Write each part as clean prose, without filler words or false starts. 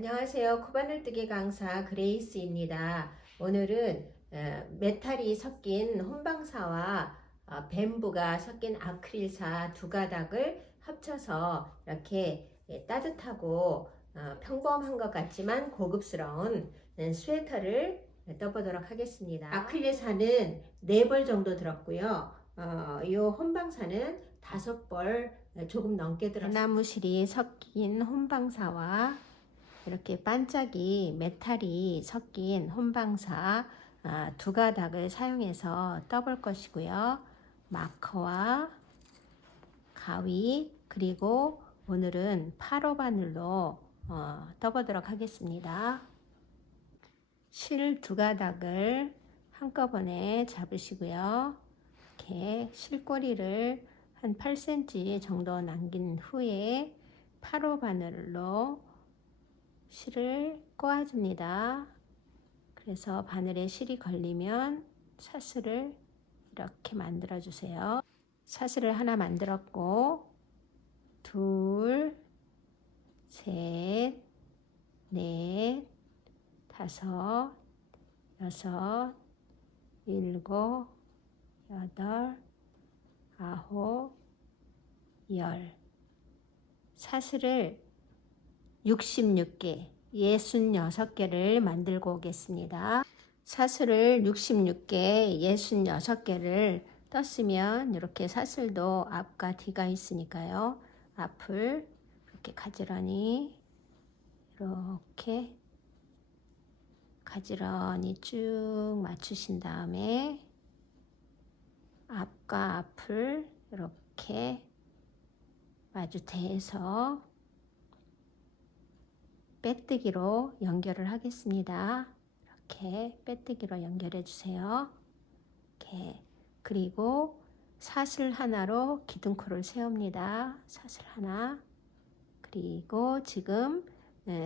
안녕하세요. 코바늘뜨기 강사 그레이스입니다. 오늘은 메탈이 섞인 혼방사와 뱀부가 섞인 아크릴사 두 가닥을 합쳐서 이렇게 따뜻하고 평범한 것 같지만 고급스러운 스웨터를 떠보도록 하겠습니다. 아크릴사는 4벌 정도 들었고요. 이 혼방사는 5벌 조금 넘게 들었습니다. 대나무실이 섞인 혼방사와 이렇게 반짝이 메탈이 섞인 혼방사 두 가닥을 사용해서 떠볼 것이고요. 마커와 가위 그리고 오늘은 8호 바늘로 떠보도록 하겠습니다. 실 두 가닥을 한꺼번에 잡으시고요. 이렇게 실꼬리를 한 8cm 정도 남긴 후에 8호 바늘로 실을 꼬아줍니다. 그래서 바늘에 실이 걸리면 사슬을 이렇게 만들어 주세요. 사슬을 하나 만들었고 둘, 셋, 넷, 다섯, 여섯, 일곱, 여덟, 아홉, 열. 사슬을 66개, 66개를 만들고 오겠습니다. 사슬을 66개, 66개를 떴으면 이렇게 사슬도 앞과 뒤가 있으니까요. 앞을 이렇게 가지런히 이렇게 가지런히 쭉 맞추신 다음에 앞과 앞을 이렇게 마주 대서 빼뜨기로 연결을 하겠습니다. 이렇게 빼뜨기로 연결해 주세요. 이렇게. 그리고 사슬 하나로 기둥코를 세웁니다. 사슬 하나. 그리고 지금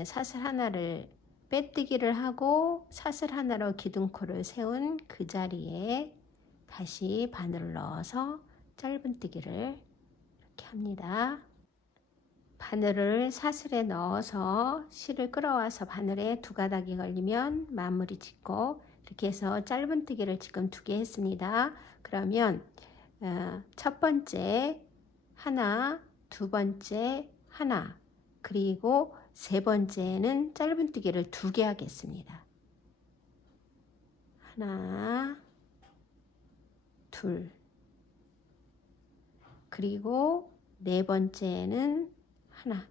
사슬 하나를 빼뜨기를 하고 사슬 하나로 기둥코를 세운 그 자리에 다시 바늘을 넣어서 짧은뜨기를 이렇게 합니다. 바늘을 사슬에 넣어서 실을 끌어와서 바늘에 두 가닥이 걸리면 마무리 짓고 이렇게 해서 짧은뜨기를 지금 2개 했습니다. 그러면 첫 번째 하나, 두 번째 하나, 그리고 세 번째는 짧은뜨기를 2개 하겠습니다. 하나, 둘, 그리고 네 번째는 하나,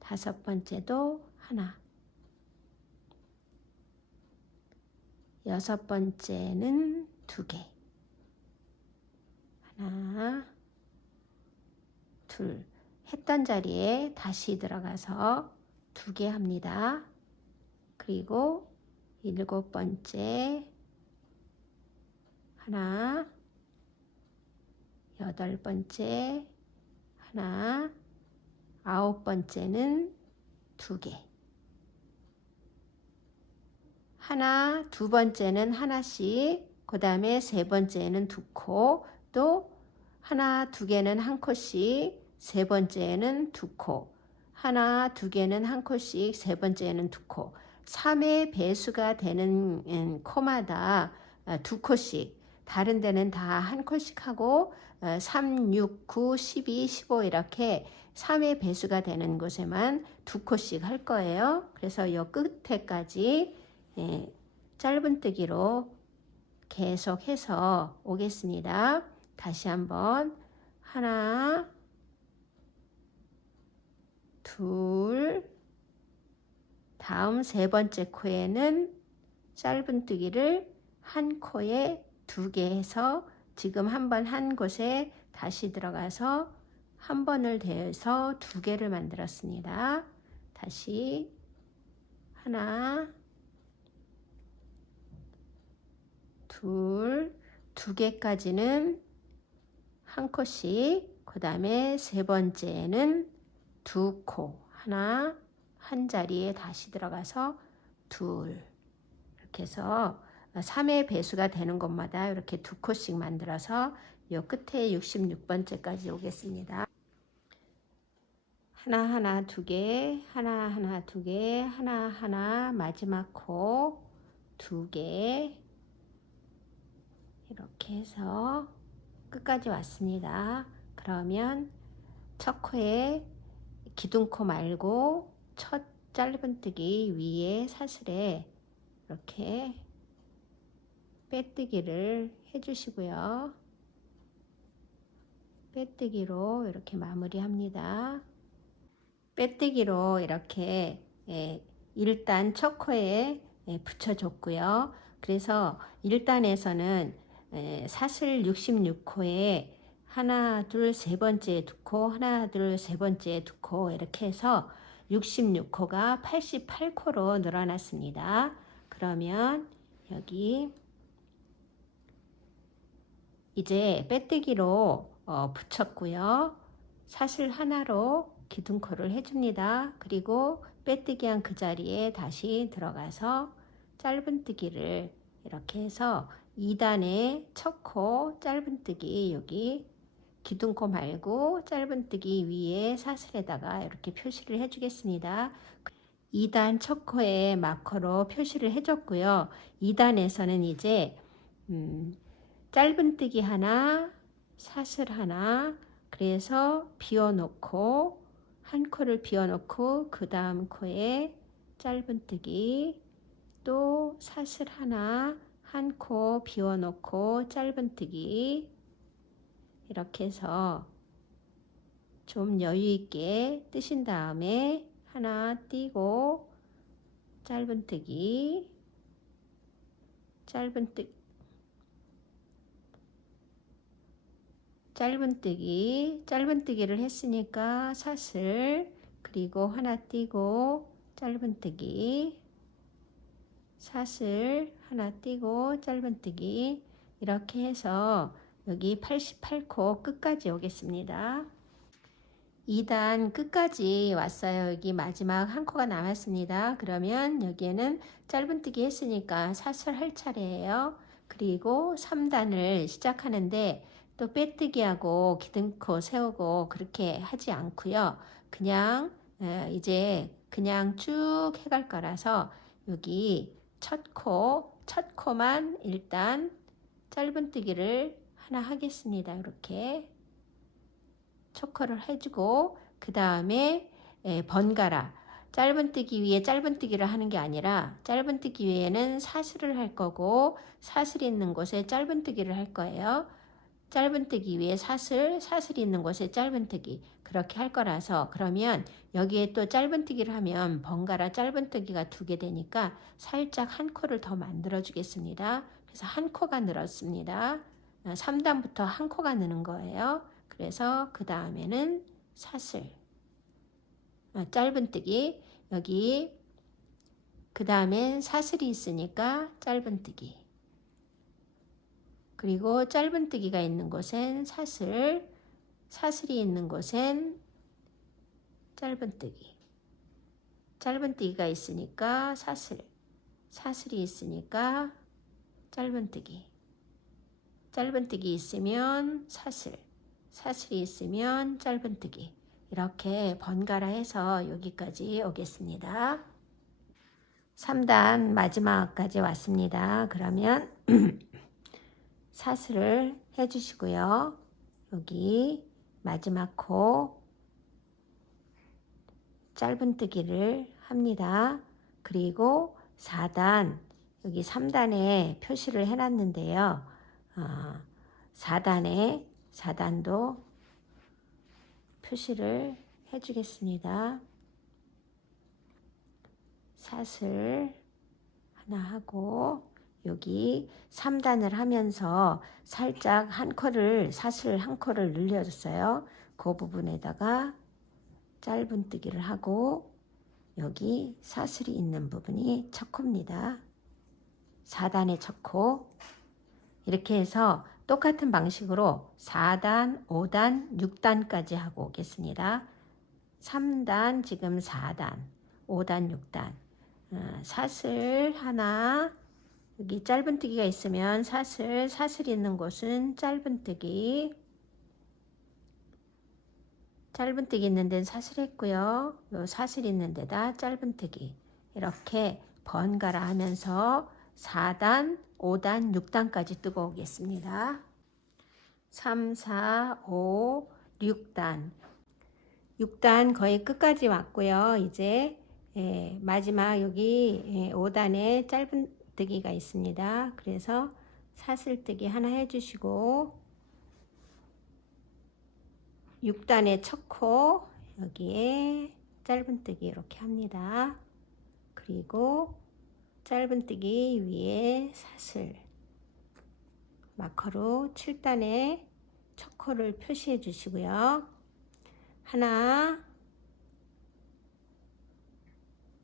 다섯 번째도 하나, 여섯 번째는 2개, 하나, 둘, 했던 자리에 다시 들어가서 2개 합니다. 그리고 일곱 번째 하나, 여덟 번째 하나, 아홉 번째는 2개. 하나, 두 번째는 하나씩, 그 다음에 세 번째는 2코, 또 하나, 2개는 1코씩, 세 번째는 2코, 하나, 2개는 1코씩, 세 번째는 2코. 3의 배수가 되는 코마다 2코씩, 다른 데는 다 1코씩 하고 3, 6, 9, 12, 15 이렇게 3의 배수가 되는 곳에만 2코씩 할 거예요. 그래서 이 끝에까지 짧은뜨기로 계속해서 오겠습니다. 다시 한번 하나, 둘, 다음 세 번째 코에는 짧은뜨기를 한 코에 2개 해서 지금 한 번 한 곳에 다시 들어가서 한 번을 대서 2개를 만들었습니다. 다시 하나, 둘, 2개까지는 한 코씩, 그 다음에 세 번째는 2코, 하나, 한 자리에 다시 들어가서 둘, 이렇게 해서 3의 배수가 되는 곳마다 이렇게 2코씩 만들어서 요 끝에 66번째까지 오겠습니다. 하나하나 2개, 하나하나 2개, 하나하나 마지막 코 2개, 이렇게 해서 끝까지 왔습니다. 그러면 첫 코에 기둥코 말고 첫 짧은뜨기 위에 사슬에 이렇게 빼뜨기를 해주시고요. 빼뜨기로 이렇게 마무리합니다. 빼뜨기로 이렇게 1단 첫 코에 붙여줬고요. 그래서 1단에서는 사슬 66코에 하나, 둘, 세 번째 2코, 하나, 둘, 세 번째 2코 이렇게 해서 66코가 88코로 늘어났습니다. 그러면 여기 이제 빼뜨기로 붙였고요. 사슬 하나로 기둥코를 해줍니다. 그리고 빼뜨기한 그 자리에 다시 들어가서 짧은뜨기를 이렇게 해서 2단의 첫 코 짧은뜨기 여기 기둥코 말고 짧은뜨기 위에 사슬에다가 이렇게 표시를 해주겠습니다. 2단 첫 코에 마커로 표시를 해줬고요. 2단에서는 이제 짧은뜨기 하나, 사슬 하나, 그래서 비워놓고 한 코를 비워놓고 그 다음 코에 짧은뜨기, 또 사슬 하나, 한 코 비워놓고 짧은뜨기, 이렇게 해서 좀 여유있게 뜨신 다음에 하나 띄고 짧은뜨기, 짧은뜨기를 했으니까 사슬, 그리고 하나 띄고 짧은뜨기, 사슬 하나 띄고 짧은뜨기, 이렇게 해서 여기 88코 끝까지 오겠습니다. 2단 끝까지 왔어요. 여기 마지막 한 코가 남았습니다. 그러면 여기에는 짧은뜨기 했으니까 사슬 할 차례예요. 그리고 3단을 시작하는데 또 빼뜨기하고 기둥코 세우고 그렇게 하지 않고요. 그냥 이제 그냥 쭉 해갈 거라서 여기 첫 코만 일단 짧은뜨기를 하나 하겠습니다. 이렇게 첫 코를 해주고 그 다음에 번갈아 짧은뜨기 위에 짧은뜨기를 하는 게 아니라 짧은뜨기 위에는 사슬을 할 거고 사슬이 있는 곳에 짧은뜨기를 할 거예요. 짧은뜨기 위에 사슬이 있는 곳에 짧은뜨기 그렇게 할 거라서 그러면 여기에 또 짧은뜨기를 하면 번갈아 짧은뜨기가 2개 되니까 살짝 한 코를 더 만들어 주겠습니다. 그래서 한 코가 늘었습니다. 3단부터 한 코가 느는 거예요. 그래서 그 다음에는 사슬, 짧은뜨기, 여기 그 다음엔 사슬이 있으니까 짧은뜨기, 그리고 짧은뜨기가 있는 곳엔 사슬이 있는 곳엔 짧은뜨기가 있으니까 사슬이 있으니까 짧은뜨기 있으면 사슬이 있으면 짧은뜨기, 이렇게 번갈아 해서 여기까지 오겠습니다. 3단 마지막까지 왔습니다. 그러면 사슬을 해주시고요. 여기 마지막 코 짧은뜨기를 합니다. 그리고 4단, 여기 3단에 표시를 해놨는데요. 4단도 표시를 해주겠습니다. 사슬 하나 하고 여기 3단을 하면서 살짝 사슬 한 코를 늘려줬어요. 그 부분에다가 짧은뜨기를 하고 여기 사슬이 있는 부분이 첫 코입니다. 4단의 첫 코. 이렇게 해서 똑같은 방식으로 4단, 5단, 6단까지 하고 오겠습니다. 3단, 지금 4단, 5단, 6단. 사슬 하나, 여기 짧은뜨기가 있으면 사슬 있는 곳은 짧은뜨기, 짧은뜨기 있는 데는 사슬 했고요. 요 사슬 있는 데다 짧은뜨기 이렇게 번갈아 하면서 4단, 5단, 6단까지 뜨고 오겠습니다. 3, 4, 5, 6단 6단 거의 끝까지 왔고요. 이제 마지막 여기 5단에 짧은뜨기가 있습니다. 그래서 사슬뜨기 하나 해주시고 6단의 첫 코 여기에 짧은뜨기 이렇게 합니다. 그리고 짧은뜨기 위에 사슬 마커로 7단의 첫 코를 표시해 주시고요. 하나,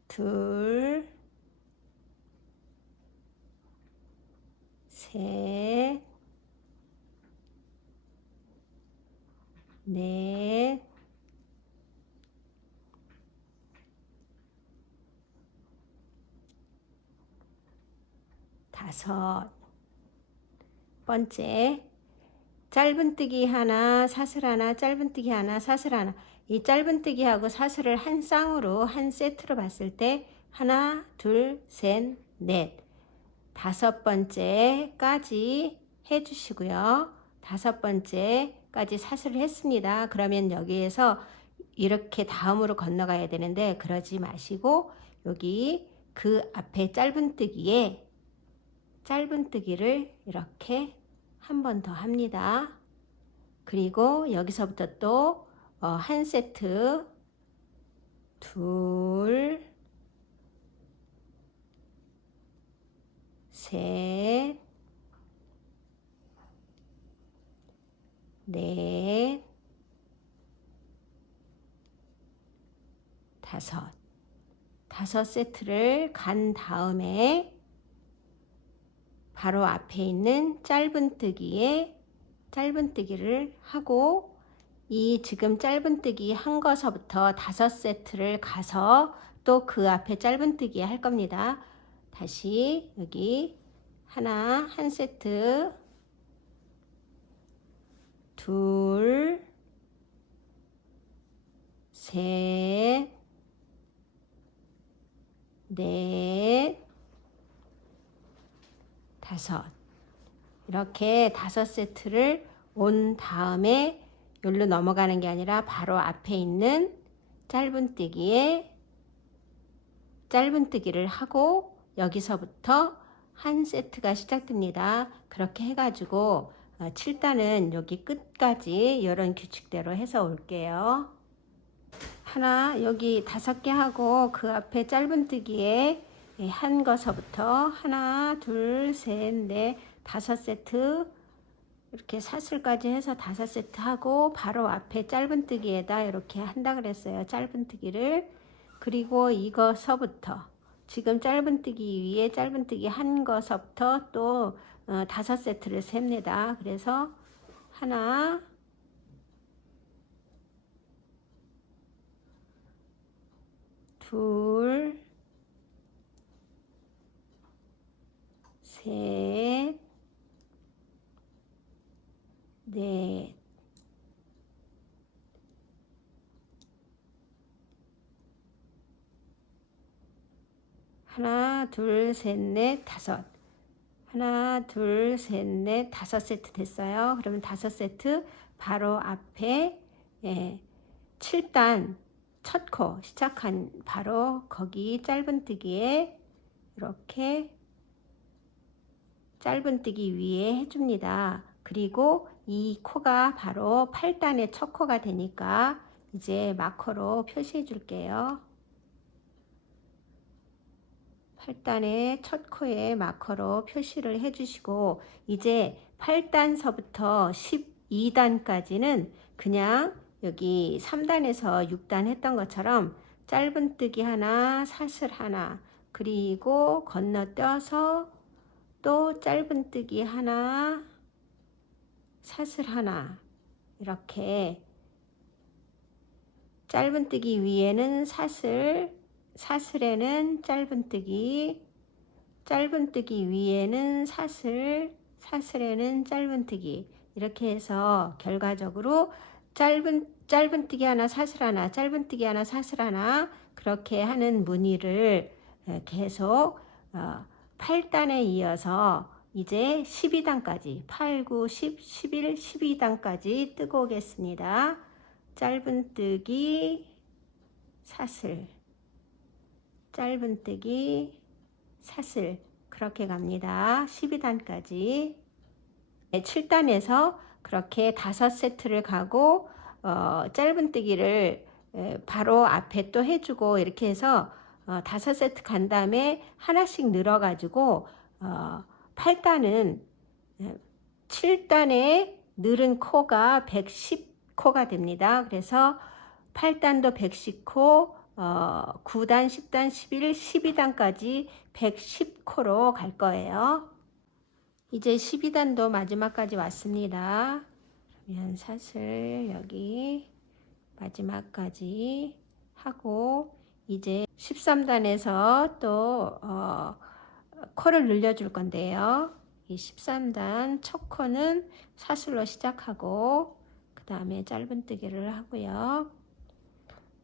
둘, 셋, 넷, 다섯 번째 짧은뜨기 하나, 사슬 하나, 짧은뜨기 하나, 사슬 하나. 이 짧은뜨기하고 사슬을 한 쌍으로 한 세트로 봤을 때 하나, 둘, 셋, 넷. 다섯 번째까지 해주시고요. 다섯 번째까지 사슬을 했습니다. 그러면 여기에서 이렇게 다음으로 건너가야 되는데 그러지 마시고 여기 그 앞에 짧은뜨기에 짧은뜨기를 이렇게 한 번 더 합니다. 그리고 여기서부터 또 한 세트 둘, 셋, 넷, 다섯 세트를 간 다음에 바로 앞에 있는 짧은뜨기에 짧은뜨기를 하고 이 지금 짧은뜨기 한 거서부터 5세트를 가서 또 그 앞에 짧은뜨기 할 겁니다. 다시 여기 하나 한 세트 둘, 셋, 넷, 다섯 이렇게 5세트를 온 다음에 여기로 넘어가는 게 아니라 바로 앞에 있는 짧은뜨기에 짧은뜨기를 하고 여기서부터 한 세트가 시작됩니다. 그렇게 해가지고 7단은 여기 끝까지 이런 규칙대로 해서 올게요. 하나 여기 5개 하고 그 앞에 짧은뜨기에 한 거서부터 하나 둘 셋 넷 5세트 이렇게 사슬까지 해서 5세트 하고 바로 앞에 짧은뜨기에다 이렇게 한다 그랬어요. 짧은뜨기를. 그리고 이거서부터 지금 짧은뜨기 위에 짧은뜨기 한 거서부터 또 5세트를 셉니다. 그래서 하나 둘 셋 넷 하나 둘 셋 넷 다섯 하나 둘 셋 넷 5세트 됐어요. 그러면 5세트 바로 앞에 7단 첫 코 시작한 바로 거기 짧은뜨기에 이렇게 짧은뜨기 위에 해줍니다. 그리고 이 코가 바로 8단의 첫 코가 되니까 이제 마커로 표시해 줄게요. 8단의 첫 코에 마커로 표시를 해주시고 이제 8단서부터 12단까지는 그냥 여기 3단에서 6단 했던 것처럼 짧은뜨기 하나, 사슬 하나, 그리고 건너뛰어서 또 짧은뜨기 하나, 사슬 하나 이렇게 짧은뜨기 위에는 사슬, 사슬에는 짧은뜨기, 짧은뜨기 위에는 사슬, 사슬에는 짧은뜨기 이렇게 해서 결과적으로 짧은뜨기 하나 사슬 하나 짧은뜨기 하나 사슬 하나 그렇게 하는 무늬를 계속 8단에 이어서 이제 12단까지 8, 9, 10, 11, 12단까지 뜨고 오겠습니다. 짧은뜨기 사슬 짧은뜨기 사슬 그렇게 갑니다. 12단까지 7단에서 그렇게 5세트를 가고 짧은뜨기를 바로 앞에 또 해주고 이렇게 해서 5세트 간 다음에 하나씩 늘어가지고 8단은 7단에 늘은 코가 110코가 됩니다. 그래서 8단도 110코, 9단, 10단, 11, 12단까지 110코로 갈 거예요. 이제 12단도 마지막까지 왔습니다. 그러면 사슬 여기 마지막까지 하고 이제 13단에서 또 코를 늘려줄 건데요. 이 13단 첫 코는 사슬로 시작하고 그 다음에 짧은뜨기를 하고요.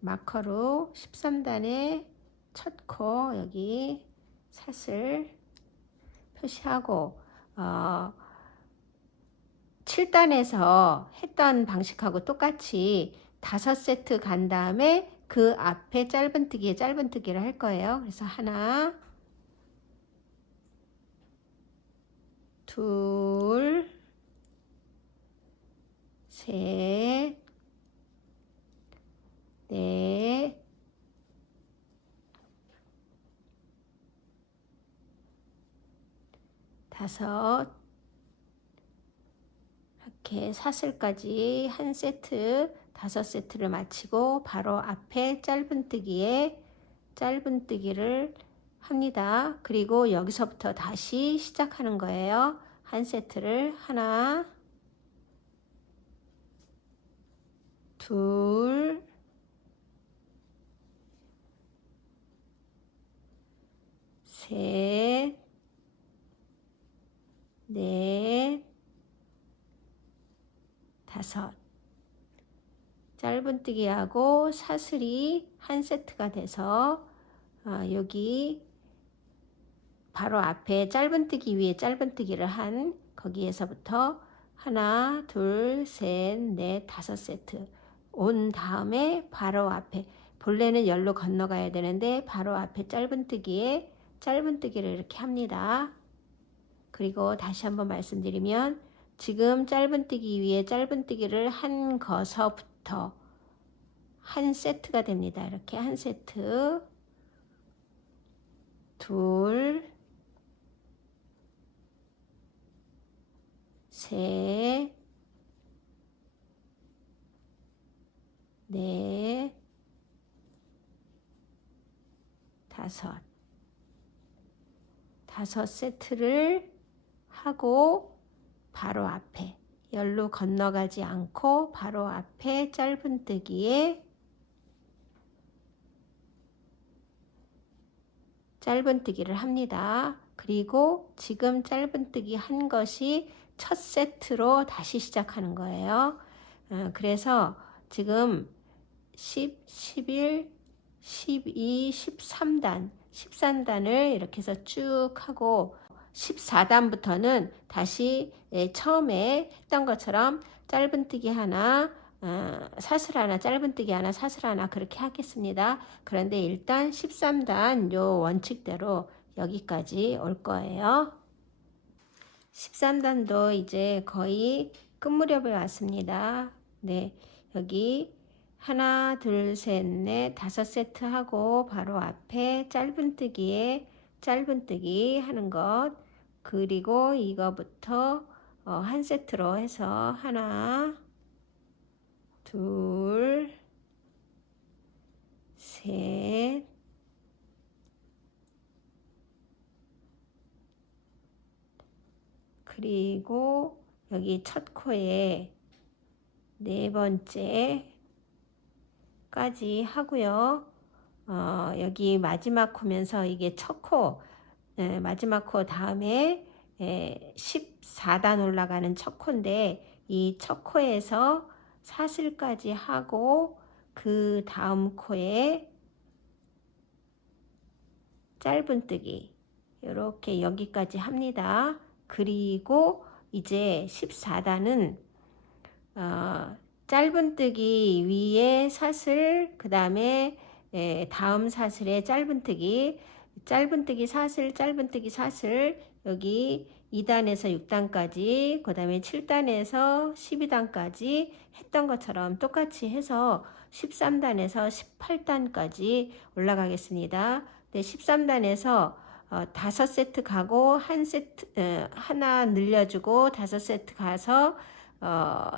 마커로 13단의 첫 코 여기 사슬 표시하고 7단에서 했던 방식하고 똑같이 5세트 간 다음에 그 앞에 짧은뜨기에 짧은뜨기를 할 거예요. 그래서 하나, 둘, 셋, 넷, 다섯, 이렇게 사슬까지 한 세트, 5세트를 마치고 바로 앞에 짧은뜨기에 짧은뜨기를 합니다. 그리고 여기서부터 다시 시작하는 거예요. 한 세트를 하나, 둘, 셋, 넷, 다섯. 짧은뜨기하고 사슬이 한 세트가 돼서 여기 바로 앞에 짧은뜨기 위에 짧은뜨기를 한 거기에서부터 하나, 둘, 셋, 넷, 5세트 온 다음에 바로 앞에 본래는 열로 건너가야 되는데 바로 앞에 짧은뜨기에 짧은뜨기를 이렇게 합니다. 그리고 다시 한번 말씀드리면 지금 짧은뜨기 위에 짧은뜨기를 한 거서부터 한 세트가 됩니다. 이렇게 한 세트 둘, 셋, 넷, 다섯. 5세트를 하고 바로 앞에 열로 건너가지 않고 바로 앞에 짧은뜨기에 짧은뜨기를 합니다. 그리고 지금 짧은뜨기 한 것이 첫 세트로 다시 시작하는 거예요. 그래서 지금 10, 11, 12, 13단 13단을 이렇게 해서 쭉 하고 14단부터는 다시 처음에 했던 것처럼 짧은뜨기 하나 사슬 하나 짧은뜨기 하나 사슬 하나 그렇게 하겠습니다. 그런데 일단 13단 요 원칙대로 여기까지 올 거예요. 13단도 이제 거의 끝 무렵에 왔습니다. 네, 여기 하나, 둘, 셋, 넷, 5세트 하고 바로 앞에 짧은뜨기에 짧은뜨기 하는 것 그리고 이거부터 한 세트로 해서 하나, 둘, 셋, 그리고 여기 첫 코에 네 번째 까지 하고요. 여기 마지막 코면서 이게 첫 코, 마지막 코 다음에 14단 올라가는 첫 코인데 이 첫 코에서 사슬까지 하고 그 다음 코에 짧은뜨기 이렇게 여기까지 합니다. 그리고 이제 14단은 짧은뜨기 위에 사슬, 그 다음에 다음 사슬에 짧은뜨기 사슬, 짧은뜨기 사슬, 여기 2단에서 6단까지, 그 다음에 7단에서 12단까지 했던 것처럼 똑같이 해서 13단에서 18단까지 올라가겠습니다. 네, 13단에서 5세트 가고 하나 늘려주고 5세트 가서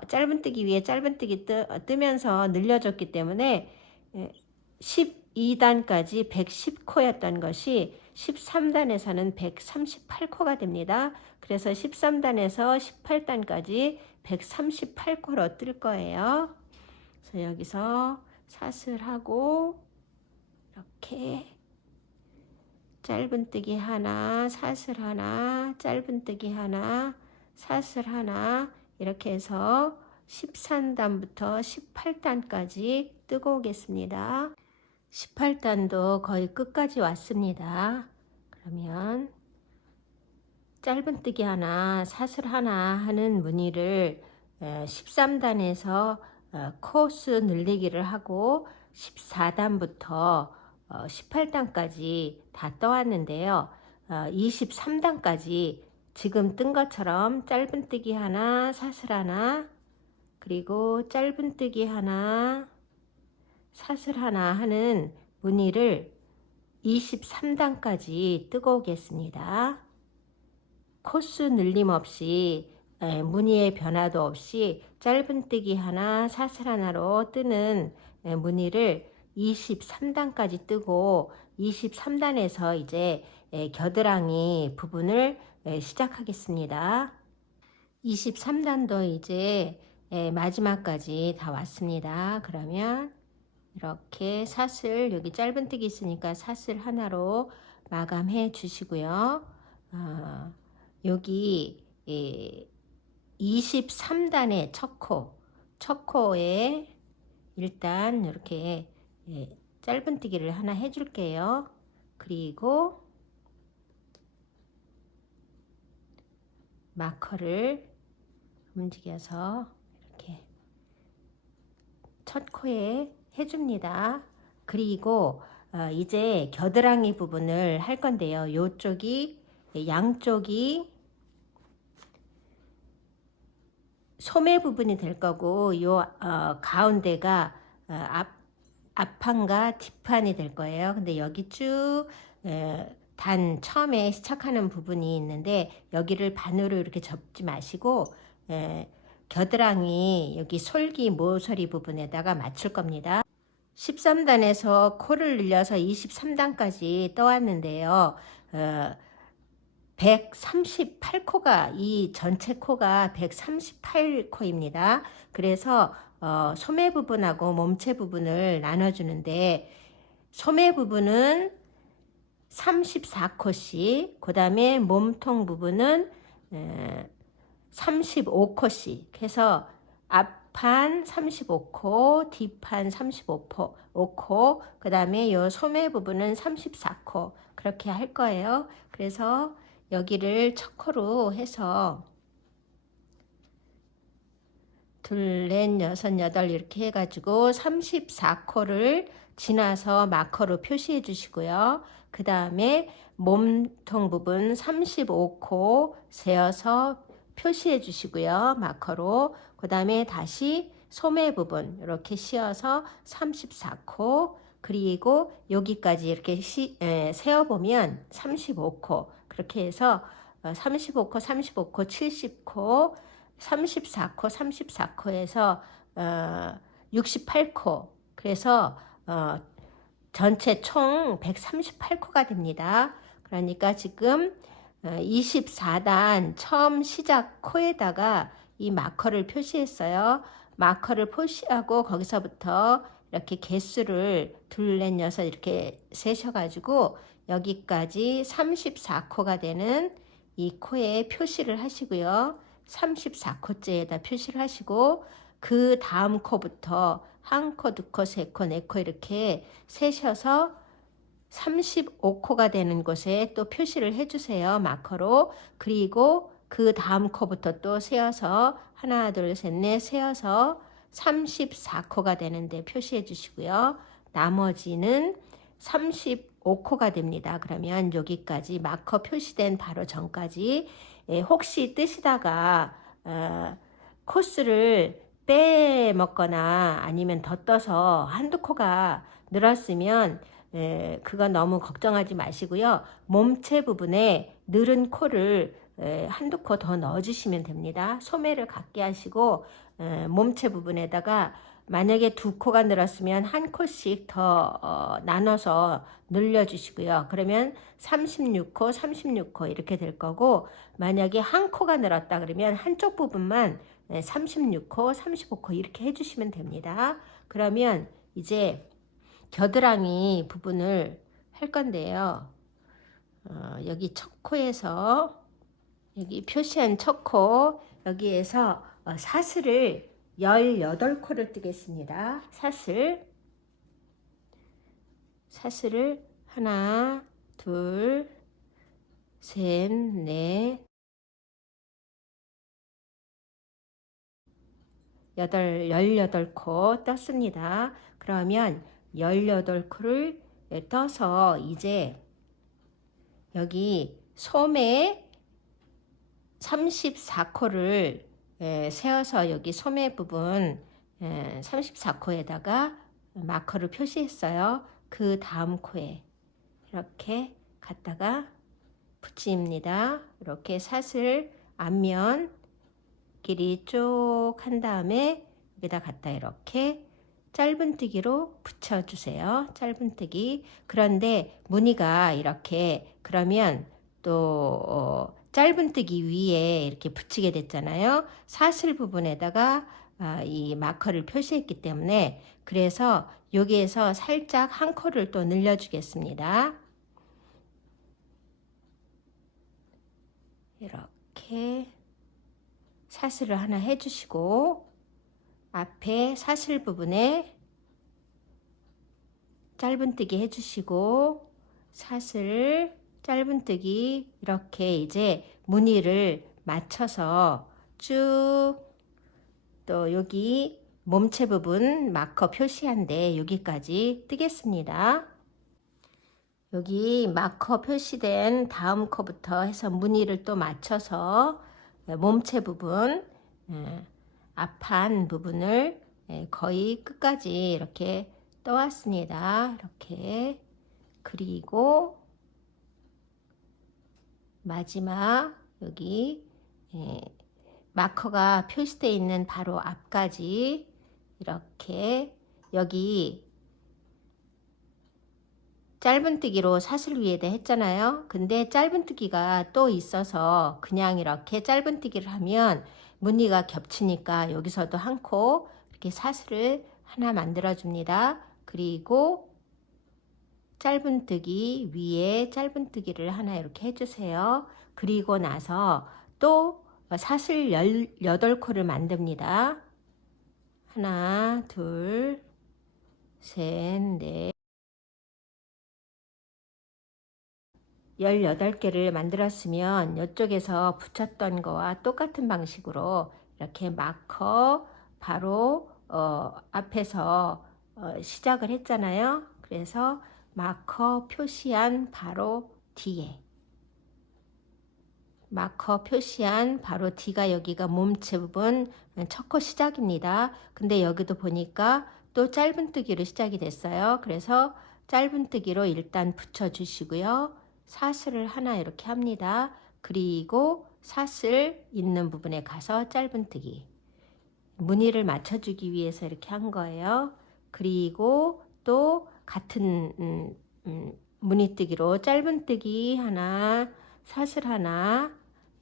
짧은뜨기 위에 짧은뜨기 뜨면서 늘려줬기 때문에 12단까지 110코였던 것이 13단에서는 138코가 됩니다. 그래서 13단에서 18단까지 138코로 뜰 거예요. 그래서 여기서 사슬하고 이렇게 짧은뜨기 하나, 사슬 하나, 짧은뜨기 하나, 사슬 하나 이렇게 해서 13단부터 18단까지 뜨고 오겠습니다. 18단도 거의 끝까지 왔습니다. 그러면 짧은뜨기 하나, 사슬 하나 하는 무늬를 13단에서 코스 늘리기를 하고 14단부터 18단까지 다 떠왔는데요. 23단까지 지금 뜬 것처럼 짧은뜨기 하나, 사슬 하나, 그리고 짧은뜨기 하나, 사슬 하나 하는 무늬를 23단까지 뜨고 오겠습니다. 코스 늘림 없이 무늬의 변화도 없이 짧은뜨기 하나, 사슬 하나로 뜨는 무늬를 23단까지 뜨고 23단에서 이제 겨드랑이 부분을 시작하겠습니다. 23단도 이제 마지막까지 다 왔습니다. 그러면 이렇게 사슬, 여기 짧은뜨기 있으니까 사슬 하나로 마감해 주시고요. 여기 23단의 첫 코에 일단 이렇게 짧은뜨기를 하나 해줄게요. 그리고 마커를 움직여서 이렇게 첫 코에 해줍니다. 그리고 이제 겨드랑이 부분을 할 건데요. 이쪽이 양쪽이 소매 부분이 될 거고 요 가운데가 앞판과 뒷판이 될 거예요. 근데 여기 쭉 처음에 시작하는 부분이 있는데 여기를 반으로 이렇게 접지 마시고 겨드랑이 여기 솔기 모서리 부분에다가 맞출 겁니다. 13단에서 코를 늘려서 23단까지 떠왔는데요. 138코가 이 전체 코가 138코입니다. 그래서 소매 부분하고 몸체 부분을 나눠주는데 소매 부분은 34코씩, 그 다음에 몸통 부분은 35코씩 해서 앞판 35코, 뒷판 35코, 그 다음에 이 소매 부분은 34코 그렇게 할 거예요. 그래서 여기를 첫 코로 해서 둘, 넷, 여섯, 여덟 이렇게 해가지고 34코를 지나서 마커로 표시해 주시고요. 그 다음에 몸통 부분 35코 세어서 표시해 주시고요. 마커로. 그 다음에 다시 소매 부분 이렇게 씌어서 34코, 그리고 여기까지 이렇게 세어보면 35코 그렇게 해서 35코, 35코, 70코, 34코, 34코에서 68코 그래서 전체 총 138코가 됩니다. 그러니까 지금 24단 처음 시작 코에다가 이 마커를 표시했어요. 마커를 표시하고 거기서부터 이렇게 개수를 둘, 넷, 여섯 이렇게 세셔가지고 여기까지 34코가 되는 이 코에 표시를 하시고요. 34코째에다 표시를 하시고 그 다음 코부터 한 코, 두 코, 세 코, 네 코 이렇게 세셔서 35코가 되는 곳에 또 표시를 해주세요. 마커로. 그리고 그 다음 코부터 또 세어서 하나, 둘, 셋, 넷 세어서 34코가 되는데 표시해 주시고요. 나머지는 35코가 됩니다. 그러면 여기까지 마커 표시된 바로 전까지 혹시 뜨시다가 코스를 빼먹거나 아니면 더 떠서 한두 코가 늘었으면 그거 너무 걱정하지 마시고요. 몸체 부분에 늘은 코를 한두 코 더 넣어주시면 됩니다. 소매를 갖게 하시고 몸체 부분에다가 만약에 두 코가 늘었으면 한 코씩 더 나눠서 늘려주시고요. 그러면 36코, 36코 이렇게 될 거고 만약에 한 코가 늘었다 그러면 한쪽 부분만 36코, 35코 이렇게 해주시면 됩니다. 그러면 이제 겨드랑이 부분을 할 건데요. 여기 첫 코에서 여기 표시한 첫 코 여기에서 사슬을 18코를 뜨겠습니다. 사슬을 하나, 둘, 셋, 넷, 18코 떴습니다. 그러면 18코를 떠서 이제 여기 소매 34코를 세워서 여기 소매 부분 34코에다가 마커를 표시했어요. 그 다음 코에 이렇게 갖다가 붙입니다. 이렇게 사슬 앞면 길이 쭉 한 다음에 여기다 갖다 이렇게 짧은뜨기로 붙여주세요. 짧은뜨기. 그런데 무늬가 이렇게 그러면 또 짧은뜨기 위에 이렇게 붙이게 됐잖아요. 사슬 부분에다가 이 마커를 표시했기 때문에 그래서 여기에서 살짝 한 코를 또 늘려주겠습니다. 이렇게 사슬을 하나 해주시고 앞에 사슬 부분에 짧은뜨기 해주시고 사슬 짧은뜨기 이렇게 이제 무늬를 맞춰서 쭉 또 여기 몸체 부분 마커 표시한데 여기까지 뜨겠습니다. 여기 마커 표시된 다음 코부터 해서 무늬를 또 맞춰서 몸체 부분 앞판 부분을 거의 끝까지 이렇게 떠왔습니다. 이렇게 그리고 마지막 여기 마커가 표시되어 있는 바로 앞까지 이렇게 여기 짧은뜨기로 사슬 위에다 했잖아요. 근데 짧은뜨기가 또 있어서 그냥 이렇게 짧은뜨기를 하면 무늬가 겹치니까 여기서도 한 코 이렇게 사슬을 하나 만들어 줍니다. 그리고 짧은뜨기 위에 짧은뜨기를 하나 이렇게 해주세요. 그리고 나서 또 사슬 18코를 만듭니다. 하나, 둘, 셋, 넷 18개를 만들었으면 이쪽에서 붙였던 거와 똑같은 방식으로 이렇게 마커 바로 앞에서 시작을 했잖아요. 그래서 마커 표시한 바로 뒤에 마커 표시한 바로 뒤가 여기가 몸체 부분 첫 코 시작입니다. 근데 여기도 보니까 또 짧은뜨기로 시작이 됐어요. 그래서 짧은뜨기로 일단 붙여 주시고요. 사슬을 하나 이렇게 합니다. 그리고 사슬 있는 부분에 가서 짧은뜨기 무늬를 맞춰주기 위해서 이렇게 한 거예요. 그리고 또 같은 무늬뜨기로 짧은뜨기 하나 사슬 하나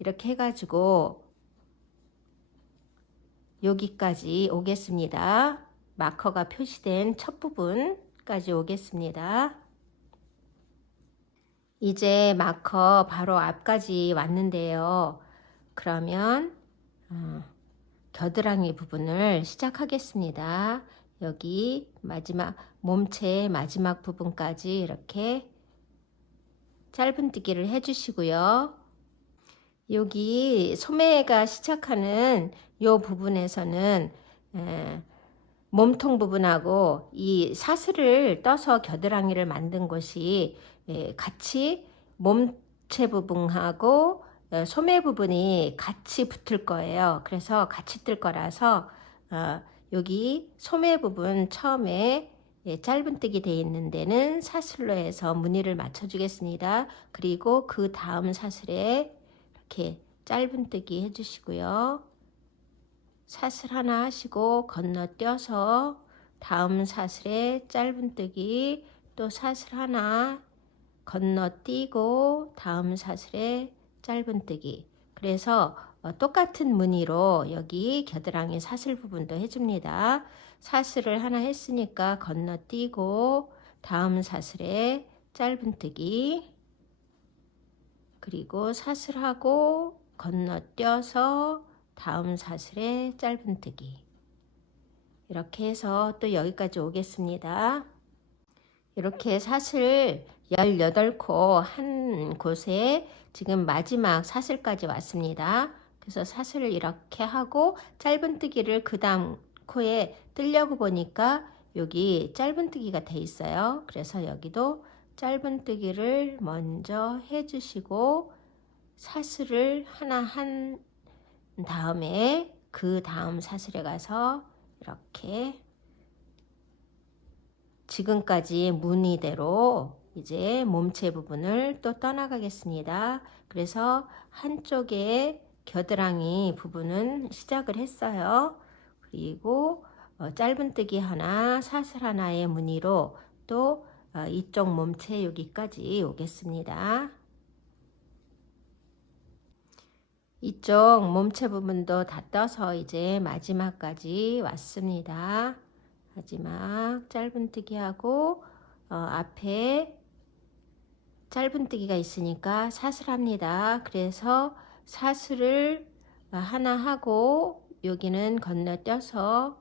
이렇게 해가지고 여기까지 오겠습니다. 마커가 표시된 첫 부분까지 오겠습니다. 이제 마커 바로 앞까지 왔는데요. 그러면 겨드랑이 부분을 시작하겠습니다. 여기 마지막 몸체 마지막 부분까지 이렇게 짧은뜨기를 해주시고요. 여기 소매가 시작하는 이 부분에서는 몸통 부분하고 이 사슬을 떠서 겨드랑이를 만든 것이 같이 몸체 부분하고 소매 부분이 같이 붙을 거예요. 그래서 같이 뜰 거라서 여기 소매 부분 처음에 짧은뜨기 되어 있는 데는 사슬로 해서 무늬를 맞춰 주겠습니다. 그리고 그 다음 사슬에 이렇게 짧은뜨기 해주시고요. 사슬 하나 하시고 건너뛰어서 다음 사슬에 짧은뜨기, 또 사슬 하나 건너뛰고 다음 사슬에 짧은뜨기. 그래서 똑같은 무늬로 여기 겨드랑이 사슬 부분도 해줍니다. 사슬을 하나 했으니까 건너뛰고 다음 사슬에 짧은뜨기, 그리고 사슬하고 건너뛰어서 다음 사슬에 짧은뜨기. 이렇게 해서 또 여기까지 오겠습니다. 이렇게 사슬 18코 한 곳에 지금 마지막 사슬까지 왔습니다. 그래서 사슬을 이렇게 하고 짧은뜨기를 그 다음 코에 뜨려고 보니까 여기 짧은뜨기가 돼 있어요. 그래서 여기도 짧은뜨기를 먼저 해주시고 사슬을 하나 한 다음에 그 다음 사슬에 가서 이렇게 지금까지 무늬대로 이제 몸체 부분을 또 떠나가겠습니다. 그래서 한쪽에 겨드랑이 부분은 시작을 했어요. 그리고 짧은뜨기 하나, 사슬 하나의 무늬로 또 이쪽 몸체 여기까지 오겠습니다. 이쪽 몸체 부분도 다 떠서 이제 마지막까지 왔습니다. 마지막 짧은뜨기 하고 앞에 짧은뜨기가 있으니까 사슬합니다. 그래서 사슬을 하나 하고 여기는 건너뛰어서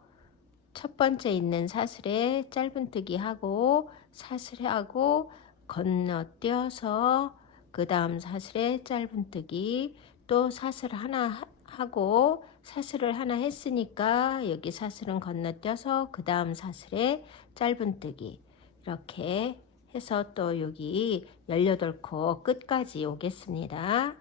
첫 번째 있는 사슬에 짧은뜨기 하고 사슬하고 건너뛰어서 그 다음 사슬에 짧은뜨기, 또 사슬 하나 하고 사슬을 하나 했으니까 여기 사슬은 건너뛰어서 그 다음 사슬에 짧은뜨기. 이렇게 해서 또 여기 18코 끝까지 오겠습니다.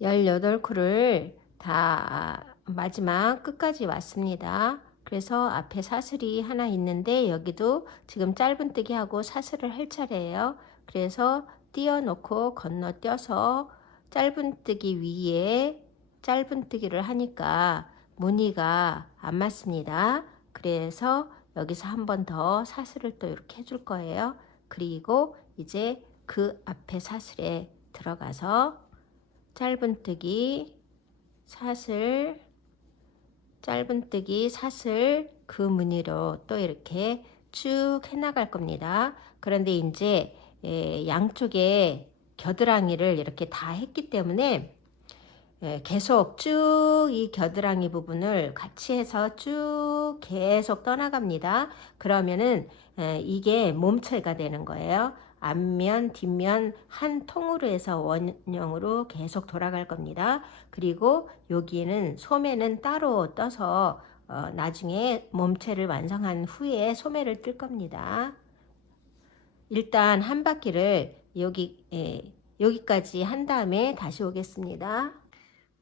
18코를 다 마지막 끝까지 왔습니다. 그래서 앞에 사슬이 하나 있는데 여기도 지금 짧은뜨기 하고 사슬을 할 차례예요. 그래서 띄어놓고 건너뛰어서 짧은뜨기 위에 짧은뜨기를 하니까 무늬가 안 맞습니다. 그래서 여기서 한 번 더 사슬을 또 이렇게 해줄 거예요. 그리고 이제 그 앞에 사슬에 들어가서 짧은뜨기, 사슬, 짧은뜨기, 사슬, 그 무늬로 또 이렇게 쭉 해나갈 겁니다. 그런데 이제 양쪽에 겨드랑이를 이렇게 다 했기 때문에 계속 쭉 이 겨드랑이 부분을 같이 해서 쭉 계속 떠나갑니다. 그러면은 이게 몸체가 되는 거예요. 앞면, 뒷면 한 통으로 해서 원형으로 계속 돌아갈 겁니다. 그리고 여기는 소매는 따로 떠서 나중에 몸체를 완성한 후에 소매를 뜰 겁니다. 일단 한 바퀴를 여기까지 한 다음에 다시 오겠습니다.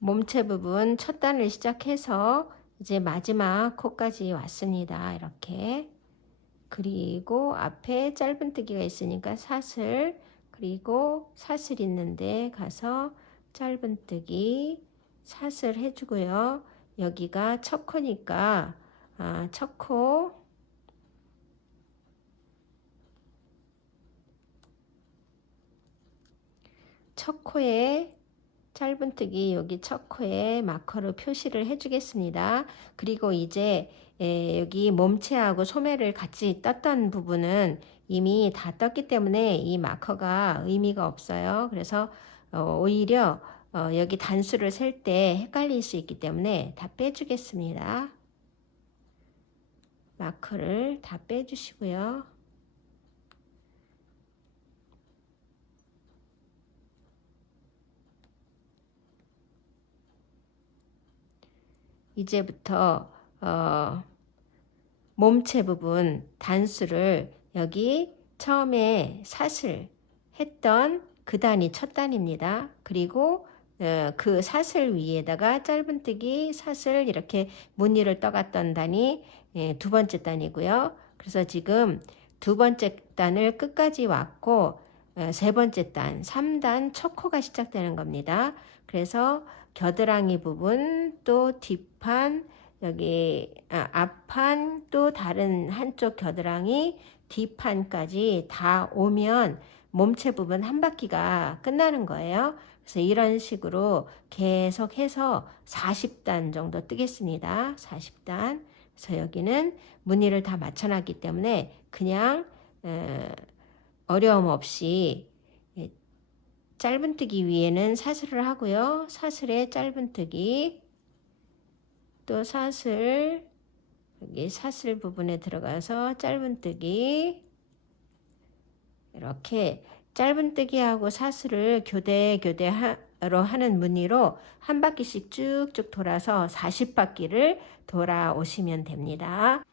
몸체 부분 첫 단을 시작해서 이제 마지막 코까지 왔습니다. 이렇게. 그리고 앞에 짧은뜨기가 있으니까 사슬, 그리고 사슬 있는데 가서 짧은뜨기, 사슬 해주고요. 여기가 첫 코니까 첫 코, 첫 코에 짧은뜨기 여기 첫 코에 마커로 표시를 해주겠습니다. 그리고 이제 여기 몸체하고 소매를 같이 떴던 부분은 이미 다 떴기 때문에 이 마커가 의미가 없어요. 그래서 오히려 여기 단수를 셀 때 헷갈릴 수 있기 때문에 다 빼주겠습니다. 마크를 다 빼주시고요. 이제부터 몸체 부분 단수를 여기 처음에 사슬 했던 그 단이 첫 단입니다. 그리고 그 사슬 위에다가 짧은뜨기 사슬 이렇게 무늬를 떠갔던 단이 두 번째 단이고요. 그래서 지금 두 번째 단을 끝까지 왔고 세 번째 단, 3단 첫 코가 시작되는 겁니다. 그래서 겨드랑이 부분 또 뒷판 여기 앞판 또 다른 한쪽 겨드랑이 뒷판까지 다 오면 몸체 부분 한 바퀴가 끝나는 거예요. 그래서 이런 식으로 계속해서 40단 정도 뜨겠습니다. 40단. 그래서 여기는 무늬를 다 맞춰놨기 때문에 그냥 어려움 없이 짧은뜨기 위에는 사슬을 하고요. 사슬에 짧은뜨기 또 사슬 여기 사슬 부분에 들어가서 짧은뜨기 이렇게 짧은뜨기하고 사슬을 교대로 하는 무늬로 한 바퀴씩 쭉쭉 돌아서 40바퀴를 돌아오시면 됩니다.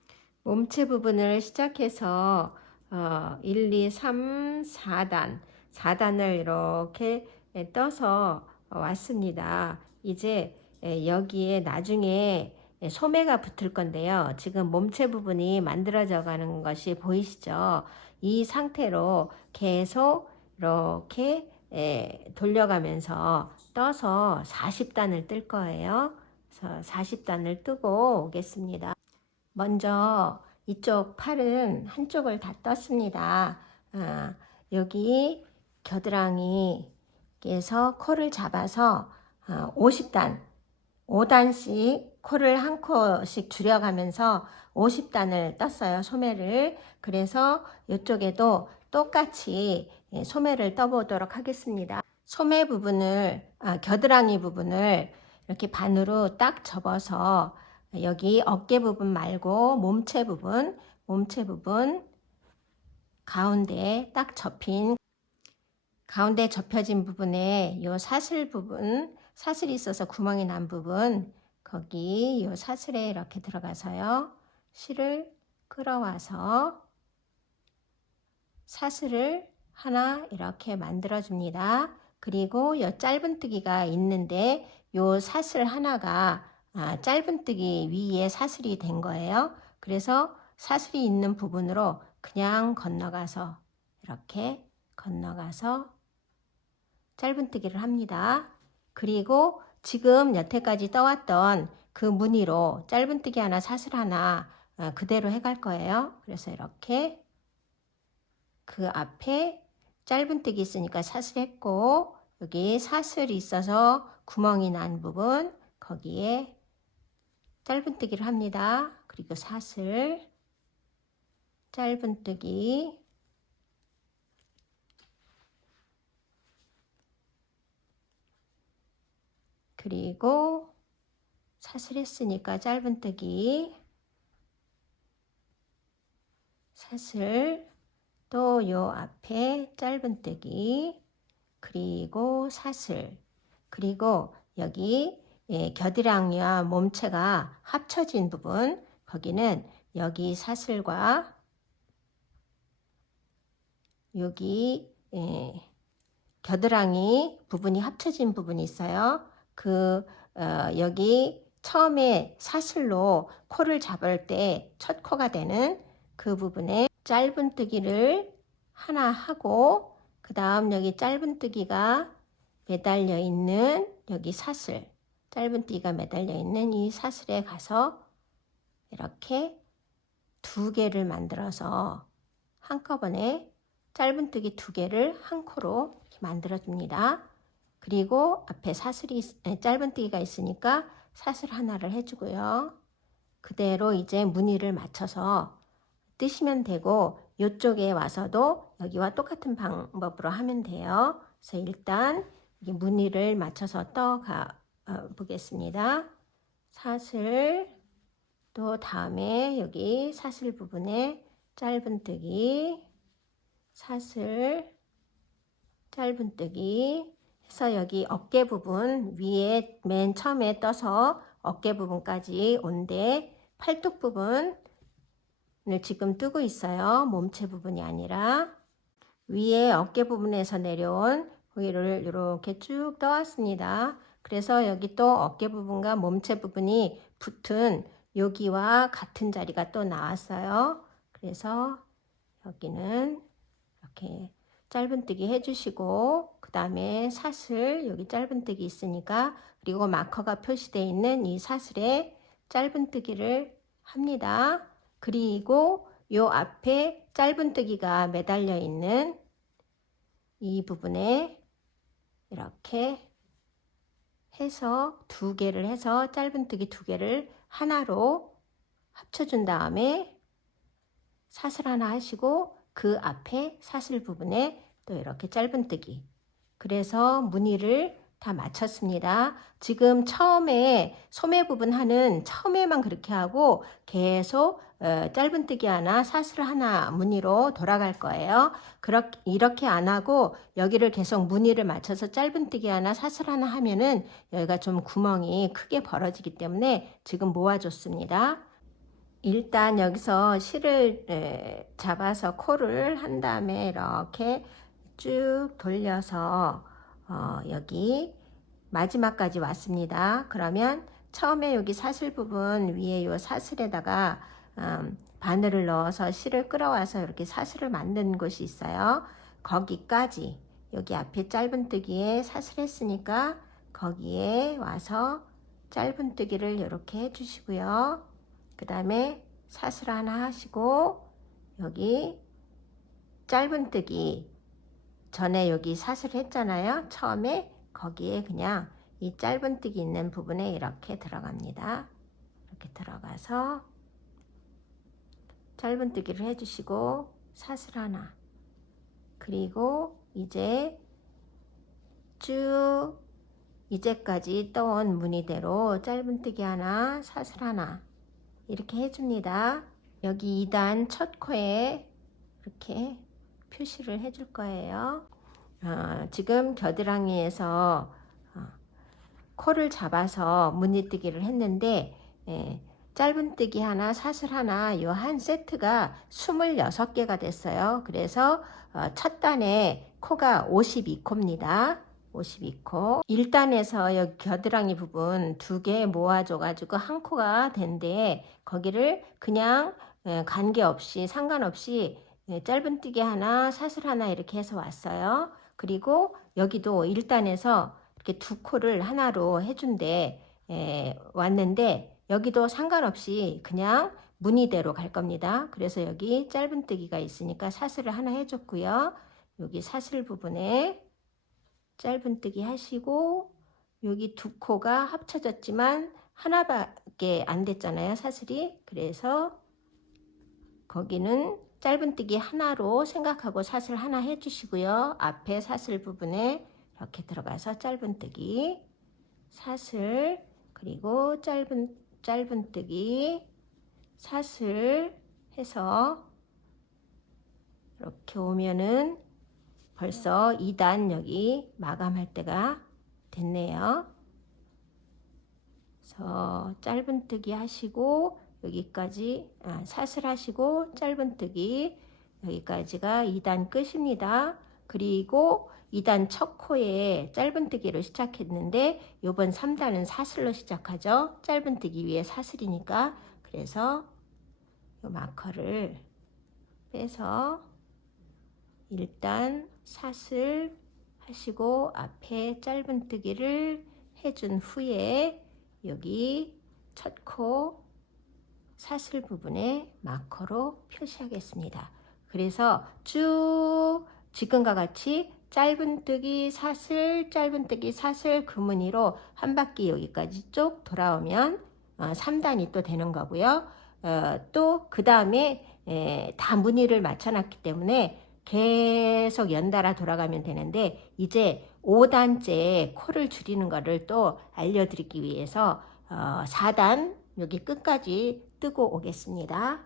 몸체 부분을 시작해서 1, 2, 3, 4단 4단을 이렇게 떠서 왔습니다. 이제 여기에 나중에 소매가 붙을 건데요. 지금 몸체 부분이 만들어져 가는 것이 보이시죠? 이 상태로 계속 이렇게 돌려가면서 떠서 40단을 뜰 거예요. 그래서 40단을 뜨고 오겠습니다. 먼저 이쪽 팔은 한쪽을 다 떴습니다. 여기 겨드랑이에서 코를 잡아서 50단 5단씩 코를 한 코씩 줄여가면서 50단을 떴어요. 소매를. 그래서 이쪽에도 똑같이 소매를 떠보도록 하겠습니다. 소매 부분을 겨드랑이 부분을 이렇게 반으로 딱 접어서 여기 어깨 부분 말고 몸체 부분 가운데 딱 접힌 가운데 접혀진 부분에 요 사슬 부분 사슬이 있어서 구멍이 난 부분 거기 요 사슬에 이렇게 들어가서요. 실을 끌어와서 사슬을 하나 이렇게 만들어 줍니다. 그리고 요 짧은뜨기가 있는데 요 사슬 하나가 짧은뜨기 위에 사슬이 된 거예요. 그래서 사슬이 있는 부분으로 그냥 건너가서 이렇게 건너가서 짧은뜨기를 합니다. 그리고 지금 여태까지 떠왔던 그 무늬로 짧은뜨기 하나 사슬 하나 그대로 해갈 거예요. 그래서 이렇게 그 앞에 짧은뜨기 있으니까 사슬했고 여기 사슬이 있어서 구멍이 난 부분 거기에 짧은뜨기를 합니다. 그리고 사슬 짧은뜨기 그리고 사슬했으니까 짧은뜨기 사슬 또 요 앞에 짧은뜨기 그리고 사슬 그리고 여기 겨드랑이와 몸체가 합쳐진 부분 거기는 여기 사슬과 여기 겨드랑이 부분이 합쳐진 부분이 있어요. 여기 처음에 사슬로 코를 잡을 때 첫 코가 되는 그 부분에 짧은뜨기를 하나 하고 그 다음 여기 짧은뜨기가 매달려 있는 여기 사슬 짧은뜨기가 매달려 있는 이 사슬에 가서 이렇게 두 개를 만들어서 한꺼번에 짧은뜨기 두 개를 한 코로 이렇게 만들어 줍니다. 그리고 앞에 짧은뜨기가 있으니까 사슬 하나를 해주고요. 그대로 이제 무늬를 맞춰서 뜨시면 되고 이쪽에 와서도 여기와 똑같은 방법으로 하면 돼요. 그래서 일단 무늬를 맞춰서 떠가 보겠습니다. 사슬, 또 다음에 여기 사슬 부분에 짧은뜨기, 사슬, 짧은뜨기 해서 여기 어깨 부분 위에 맨 처음에 떠서 어깨 부분까지 온데 팔뚝 부분을 지금 뜨고 있어요. 몸체 부분이 아니라 위에 어깨 부분에서 내려온 고기를 이렇게 쭉 떠왔습니다. 그래서 여기 또 어깨 부분과 몸체 부분이 붙은 여기와 같은 자리가 또 나왔어요. 그래서 여기는 이렇게 짧은뜨기 해주시고, 그 다음에 사슬 여기 짧은뜨기 있으니까, 그리고 마커가 표시되어 있는 이 사슬에 짧은뜨기를 합니다. 그리고 요 앞에 짧은뜨기가 매달려 있는 이 부분에 이렇게 해서 두 개를 해서 짧은뜨기 두 개를 하나로 합쳐준 다음에 사슬 하나 하시고 그 앞에 사슬 부분에 또 이렇게 짧은뜨기. 그래서 무늬를 다 마쳤습니다. 지금 처음에 소매 부분 하는 처음에만 그렇게 하고 계속 짧은뜨기 하나 사슬 하나 무늬로 돌아갈 거예요. 이렇게 안 하고 여기를 계속 무늬를 맞춰서 짧은뜨기 하나 사슬 하나 하면은 여기가 좀 구멍이 크게 벌어지기 때문에 지금 모아줬습니다. 일단 여기서 실을 잡아서 코를 한 다음에 이렇게 쭉 돌려서 여기 마지막까지 왔습니다. 그러면 처음에 여기 사슬 부분 위에 요 사슬에다가 바늘을 넣어서 실을 끌어와서 이렇게 사슬을 만든 곳이 있어요. 거기까지 여기 앞에 짧은뜨기에 사슬했으니까 거기에 와서 짧은뜨기를 이렇게 해주시고요. 그 다음에 사슬 하나 하시고 여기 짧은뜨기 전에 여기 사슬 했잖아요. 처음에 거기에 그냥 이 짧은뜨기 있는 부분에 이렇게 들어갑니다. 이렇게 들어가서 짧은뜨기를 해주시고 사슬 하나, 그리고 이제 쭉 이제까지 떠온 무늬대로 짧은뜨기 하나, 사슬 하나 이렇게 해줍니다. 여기 2단 첫 코에 이렇게 표시를 해줄 거예요. 지금 겨드랑이에서 코를 잡아서 무늬뜨기를 했는데 짧은뜨기 하나, 사슬 하나 이 한 세트가 26개가 됐어요. 그래서 첫 단에 코가 52코입니다. 52코. 1단에서 여기 겨드랑이 부분 두 개 모아줘 가지고 한 코가 된데 거기를 그냥 관계없이 상관없이 짧은뜨기 하나 사슬 하나 이렇게 해서 왔어요. 그리고 여기도 1단에서 이렇게 두 코를 하나로 해준데 왔는데 여기도 상관없이 그냥 무늬대로 갈 겁니다. 그래서 여기 짧은뜨기가 있으니까 사슬을 하나 해줬고요. 여기 사슬 부분에 짧은뜨기 하시고 여기 두 코가 합쳐졌지만 하나밖에 안 됐잖아요, 사슬이. 그래서 거기는 짧은뜨기 하나로 생각하고 사슬 하나 해주시고요. 앞에 사슬 부분에 이렇게 들어가서 짧은뜨기, 사슬, 그리고 짧은뜨기, 사슬 해서 이렇게 오면은 벌써 2단 여기 마감할 때가 됐네요. 그래서 짧은뜨기 하시고 여기까지 사슬 하시고 짧은뜨기 여기까지가 2단 끝입니다. 그리고 2단 첫 코에 짧은뜨기로 시작했는데 요번 3단은 사슬로 시작하죠. 짧은뜨기 위에 사슬이니까. 그래서 요 마커를 빼서 일단 사슬 하시고 앞에 짧은뜨기를 해준 후에 여기 첫 코 사슬 부분에 마커로 표시하겠습니다. 그래서 쭉 지금과 같이 짧은뜨기 사슬 짧은뜨기 사슬 그 무늬로 한 바퀴 여기까지 쭉 돌아오면 3단이 또 되는 거고요. 또 그 다음에 다 무늬를 맞춰 놨기 때문에 계속 연달아 돌아가면 되는데 이제 5단째 코를 줄이는 거를 또 알려드리기 위해서 4단 여기 끝까지 뜨고 오겠습니다.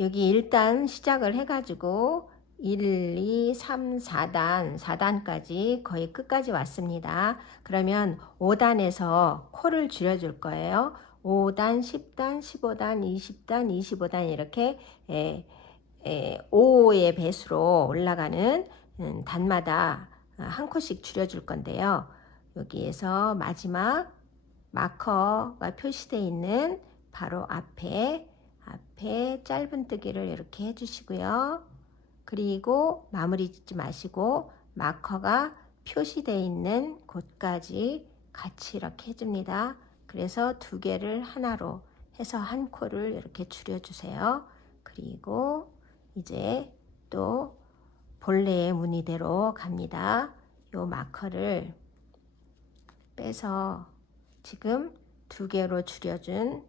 여기 일단 시작을 해가지고 1, 2, 3, 4단까지 거의 끝까지 왔습니다. 그러면 5단에서 코를 줄여줄 거예요. 5단, 10단, 15단, 20단, 25단 이렇게 5의 배수로 올라가는 단마다 한 코씩 줄여줄 건데요. 여기에서 마지막 마커가 표시되어 있는 바로 앞에 짧은뜨기를 이렇게 해주시고요. 그리고 마무리 짓지 마시고 마커가 표시되어 있는 곳까지 같이 이렇게 해줍니다. 그래서 두 개를 하나로 해서 한 코를 이렇게 줄여주세요. 그리고 이제 또 본래의 무늬대로 갑니다. 요 마커를 빼서 지금 두 개로 줄여준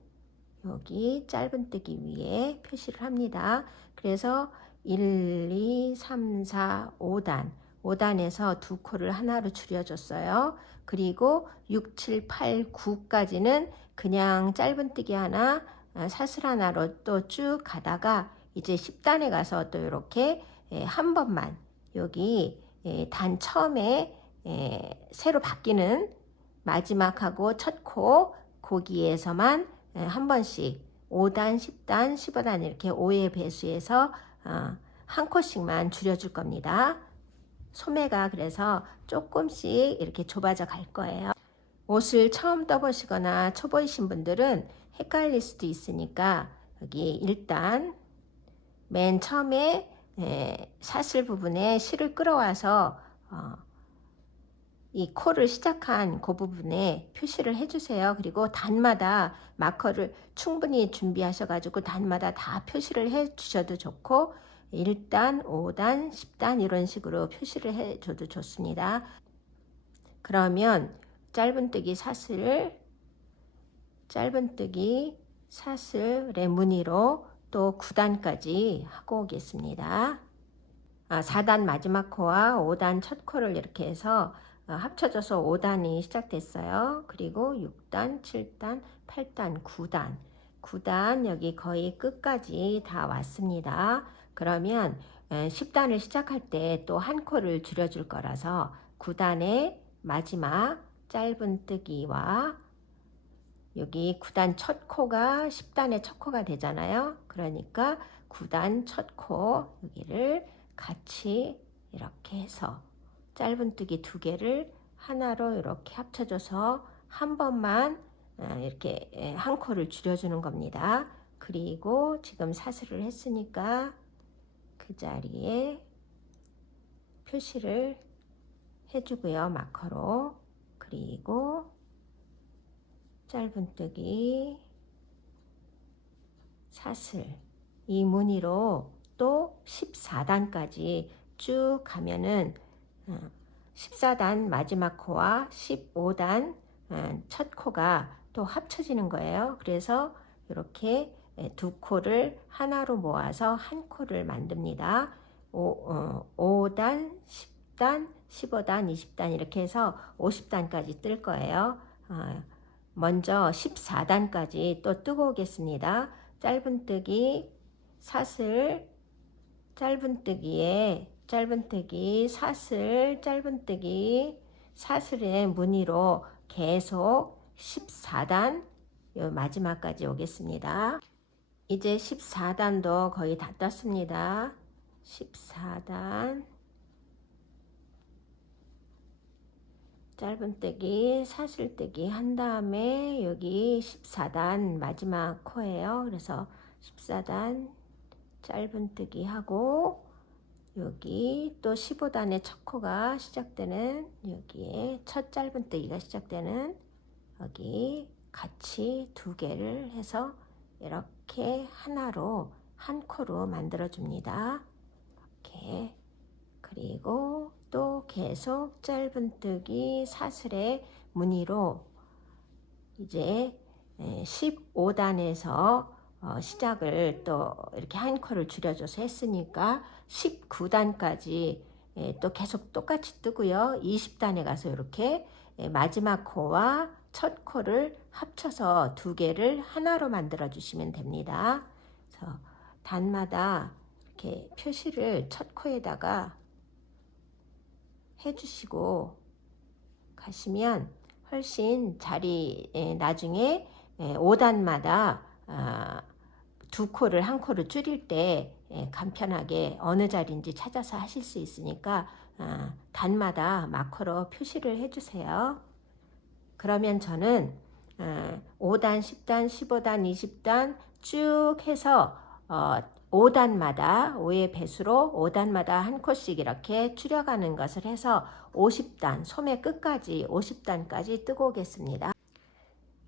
여기 짧은뜨기 위에 표시를 합니다. 그래서 1, 2, 3, 4, 5단에서 두 코를 하나로 줄여줬어요. 그리고 6, 7, 8, 9까지는 그냥 짧은뜨기 하나, 사슬 하나로 또 쭉 가다가 이제 10단에 가서 또 이렇게 한 번만 여기 단 처음에 새로 바뀌는 마지막하고 첫 코 거기에서만 한 번씩 5단, 10단, 15단 이렇게 5의 배수에서 한 코씩만 줄여줄 겁니다. 소매가 그래서 조금씩 이렇게 좁아져 갈 거예요. 옷을 처음 떠보시거나 초보이신 분들은 헷갈릴 수도 있으니까 여기 일단 맨 처음에 사슬 부분에 실을 끌어와서 이 코를 시작한 그 부분에 표시를 해주세요. 그리고 단마다 마커를 충분히 준비하셔가지고 단마다 다 표시를 해주셔도 좋고 1단, 5단, 10단 이런 식으로 표시를 해줘도 좋습니다. 그러면 짧은뜨기 사슬의 무늬로 또 9단까지 하고 오겠습니다. 4단 마지막 코와 5단 첫 코를 이렇게 해서 합쳐져서 5단이 시작됐어요. 그리고 6단, 7단, 8단, 9단 여기 거의 끝까지 다 왔습니다. 그러면 10단을 시작할 때 또 한 코를 줄여줄 거라서 9단의 마지막 짧은뜨기와 여기 9단 첫 코가 10단의 첫 코가 되잖아요. 그러니까 9단 첫 코 여기를 같이 이렇게 해서 짧은뜨기 두 개를 하나로 이렇게 합쳐줘서 한 번만 이렇게 한 코를 줄여주는 겁니다. 그리고 지금 사슬을 했으니까 그 자리에 표시를 해주고요. 마커로. 그리고 짧은뜨기 사슬 이 무늬로 또 14단까지 쭉 가면은 14단 마지막 코와 15단 첫 코가 또 합쳐지는 거예요. 그래서 이렇게 두 코를 하나로 모아서 한 코를 만듭니다. 5단, 10단, 15단, 20단 이렇게 해서 50단까지 뜰 거예요. 먼저 14단까지 또 뜨고 오겠습니다. 짧은뜨기 사슬 짧은뜨기 사슬 짧은뜨기 사슬의 무늬로 계속 14단 요 마지막까지 오겠습니다. 이제 14단도 거의 다 떴습니다. 14단 짧은뜨기 사슬뜨기 한 다음에 여기 14단 마지막 코예요. 그래서 14단 짧은뜨기 하고 여기 또 15단의 첫 코가 시작되는 여기에 첫 짧은뜨기가 시작되는 여기 같이 두 개를 해서 이렇게 하나로 한 코로 만들어 줍니다. 이렇게 그리고 또 계속 짧은뜨기 사슬의 무늬로 이제 15단에서 시작을 또 이렇게 한 코를 줄여줘서 했으니까 19단까지 또 계속 똑같이 뜨고요. 20단에 가서 이렇게 마지막 코와 첫 코를 합쳐서 두 개를 하나로 만들어 주시면 됩니다. 그래서 단마다 이렇게 표시를 첫 코에다가 해주시고 가시면 훨씬 자리 나중에 5단마다 두 코를 한 코를 줄일 때 간편하게 어느 자리인지 찾아서 하실 수 있으니까 단마다 마커로 표시를 해주세요. 그러면 저는 5단, 10단, 15단, 20단 쭉 해서 5단마다 5의 배수로 5단마다 한 코씩 이렇게 줄여가는 것을 해서 50단, 소매 끝까지 50단까지 뜨고 오겠습니다.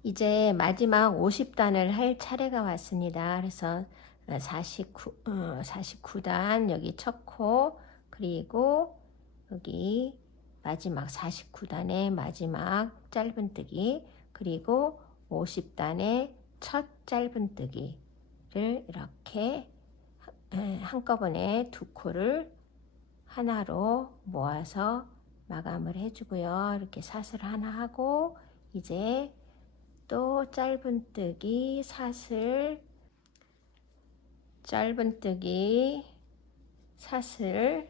이제 마지막 50단을 할 차례가 왔습니다. 그래서 49단 여기 첫 코, 그리고 여기 마지막 49단의 마지막 짧은뜨기, 그리고 50단의 첫 짧은뜨기를 이렇게 한꺼번에 두 코를 하나로 모아서 마감을 해주고요. 이렇게 사슬 하나 하고 이제 또 짧은뜨기, 사슬, 짧은뜨기, 사슬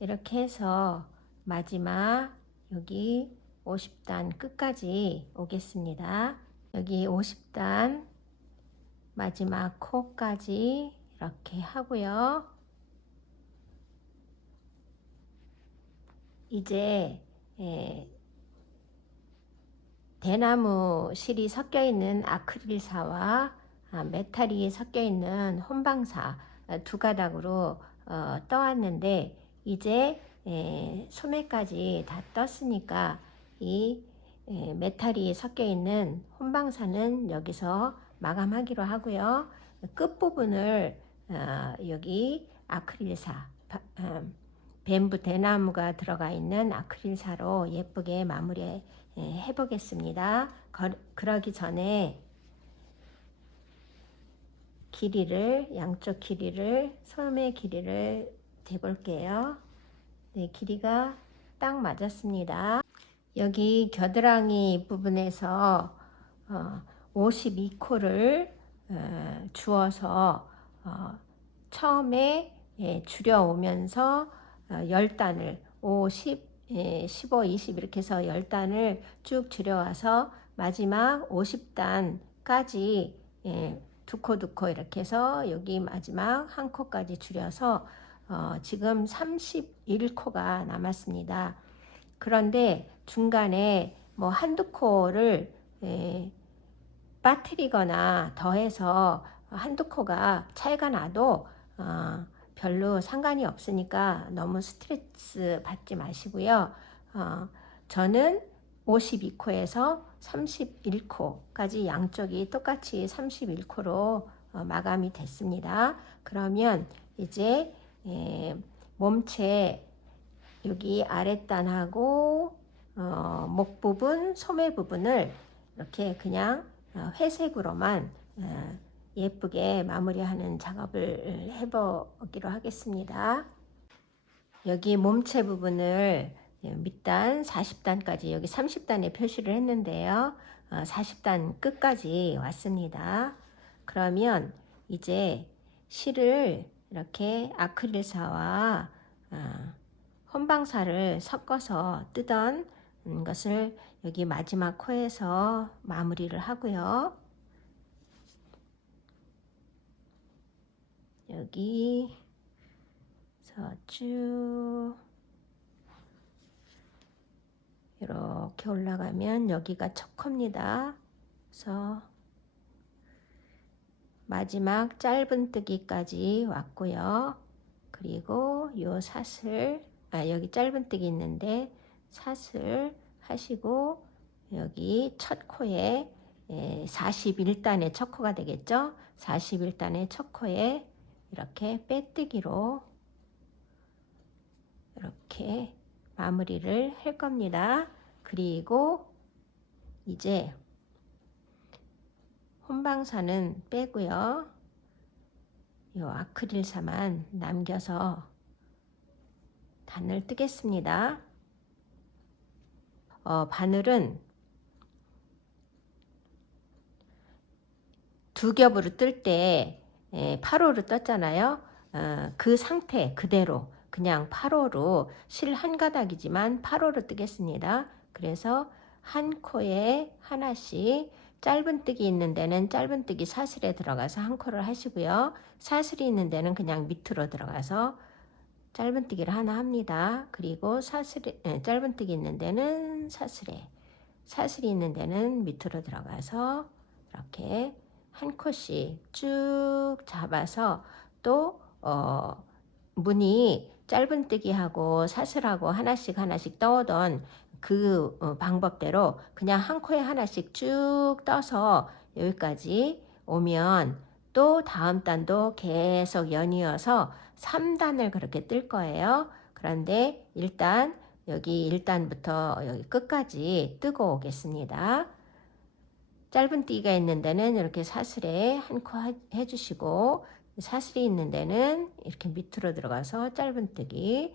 이렇게 해서 마지막 여기 50단 끝까지 오겠습니다. 여기 50단 마지막 코까지 이렇게 하고요. 이제 대나무 실이 섞여 있는 아크릴사와 메탈이 섞여 있는 혼방사 두 가닥으로 떠왔는데 이제 소매까지 다 떴으니까 이 메탈이 섞여 있는 혼방사는 여기서 마감하기로 하고요. 끝부분을 여기 아크릴사 뱀부 대나무가 들어가 있는 아크릴사로 예쁘게 마무리 해보겠습니다. 그러기 전에 길이를 양쪽 길이를 소매 길이를 재볼게요. 네, 길이가 딱 맞았습니다. 여기 겨드랑이 부분에서 52코를 주어서 처음에 줄여오면서 10단을 5, 10, 15, 20 이렇게 해서 10단을 쭉 줄여와서 마지막 50단까지 두 코 두 코 이렇게 해서 여기 마지막 한 코까지 줄여서 지금 31코가 남았습니다. 그런데 중간에 뭐 한두 코를 빠뜨리거나 더해서 한두 코가 차이가 나도 별로 상관이 없으니까 너무 스트레스 받지 마시고요. 저는 52코에서 31코까지 양쪽이 똑같이 31코로 마감이 됐습니다. 그러면 이제 몸체 여기 아랫단하고 목 부분, 소매 부분을 이렇게 그냥 회색으로만 예쁘게 마무리하는 작업을 해보기로 하겠습니다. 여기 몸체 부분을 밑단 40단까지 여기 30단에 표시를 했는데요. 40단 끝까지 왔습니다. 그러면 이제 실을 이렇게 아크릴사와 혼방사를 섞어서 뜨던 것을 여기 마지막 코에서 마무리를 하고요. 여기서 쭉 이렇게 올라가면 여기가 첫 코입니다. 그래서 마지막 짧은뜨기까지 왔고요. 그리고 요 사슬 여기 짧은뜨기 있는데 사슬 하시고 여기 첫 코에 41단의 첫 코가 되겠죠. 41단의 첫 코에 이렇게 빼뜨기로 이렇게 마무리를 할 겁니다. 그리고 이제 혼방사는 빼고요. 요 아크릴사만 남겨서 단을 뜨겠습니다. 바늘은 두 겹으로 뜰 때 8호로 떴잖아요. 그 상태 그대로 그냥 8호로 실 한 가닥이지만 8호로 뜨겠습니다. 그래서 한 코에 하나씩 짧은뜨기 있는 데는 짧은뜨기 사슬에 들어가서 한 코를 하시고요. 사슬이 있는 데는 그냥 밑으로 들어가서 짧은뜨기를 하나 합니다. 그리고 짧은뜨기 있는 데는 사슬이 있는 데는 밑으로 들어가서 이렇게 한 코씩 쭉 잡아서 또 무늬 짧은뜨기하고 사슬하고 하나씩 떠오던 그 방법대로 그냥 한 코에 하나씩 쭉 떠서 여기까지 오면 또 다음 단도 계속 연이어서 3단을 그렇게 뜰 거예요. 그런데 일단 여기 1단부터 여기 끝까지 뜨고 오겠습니다. 짧은뜨기가 있는 데는 이렇게 사슬에 한 코 해주시고, 사슬이 있는 데는 이렇게 밑으로 들어가서 짧은뜨기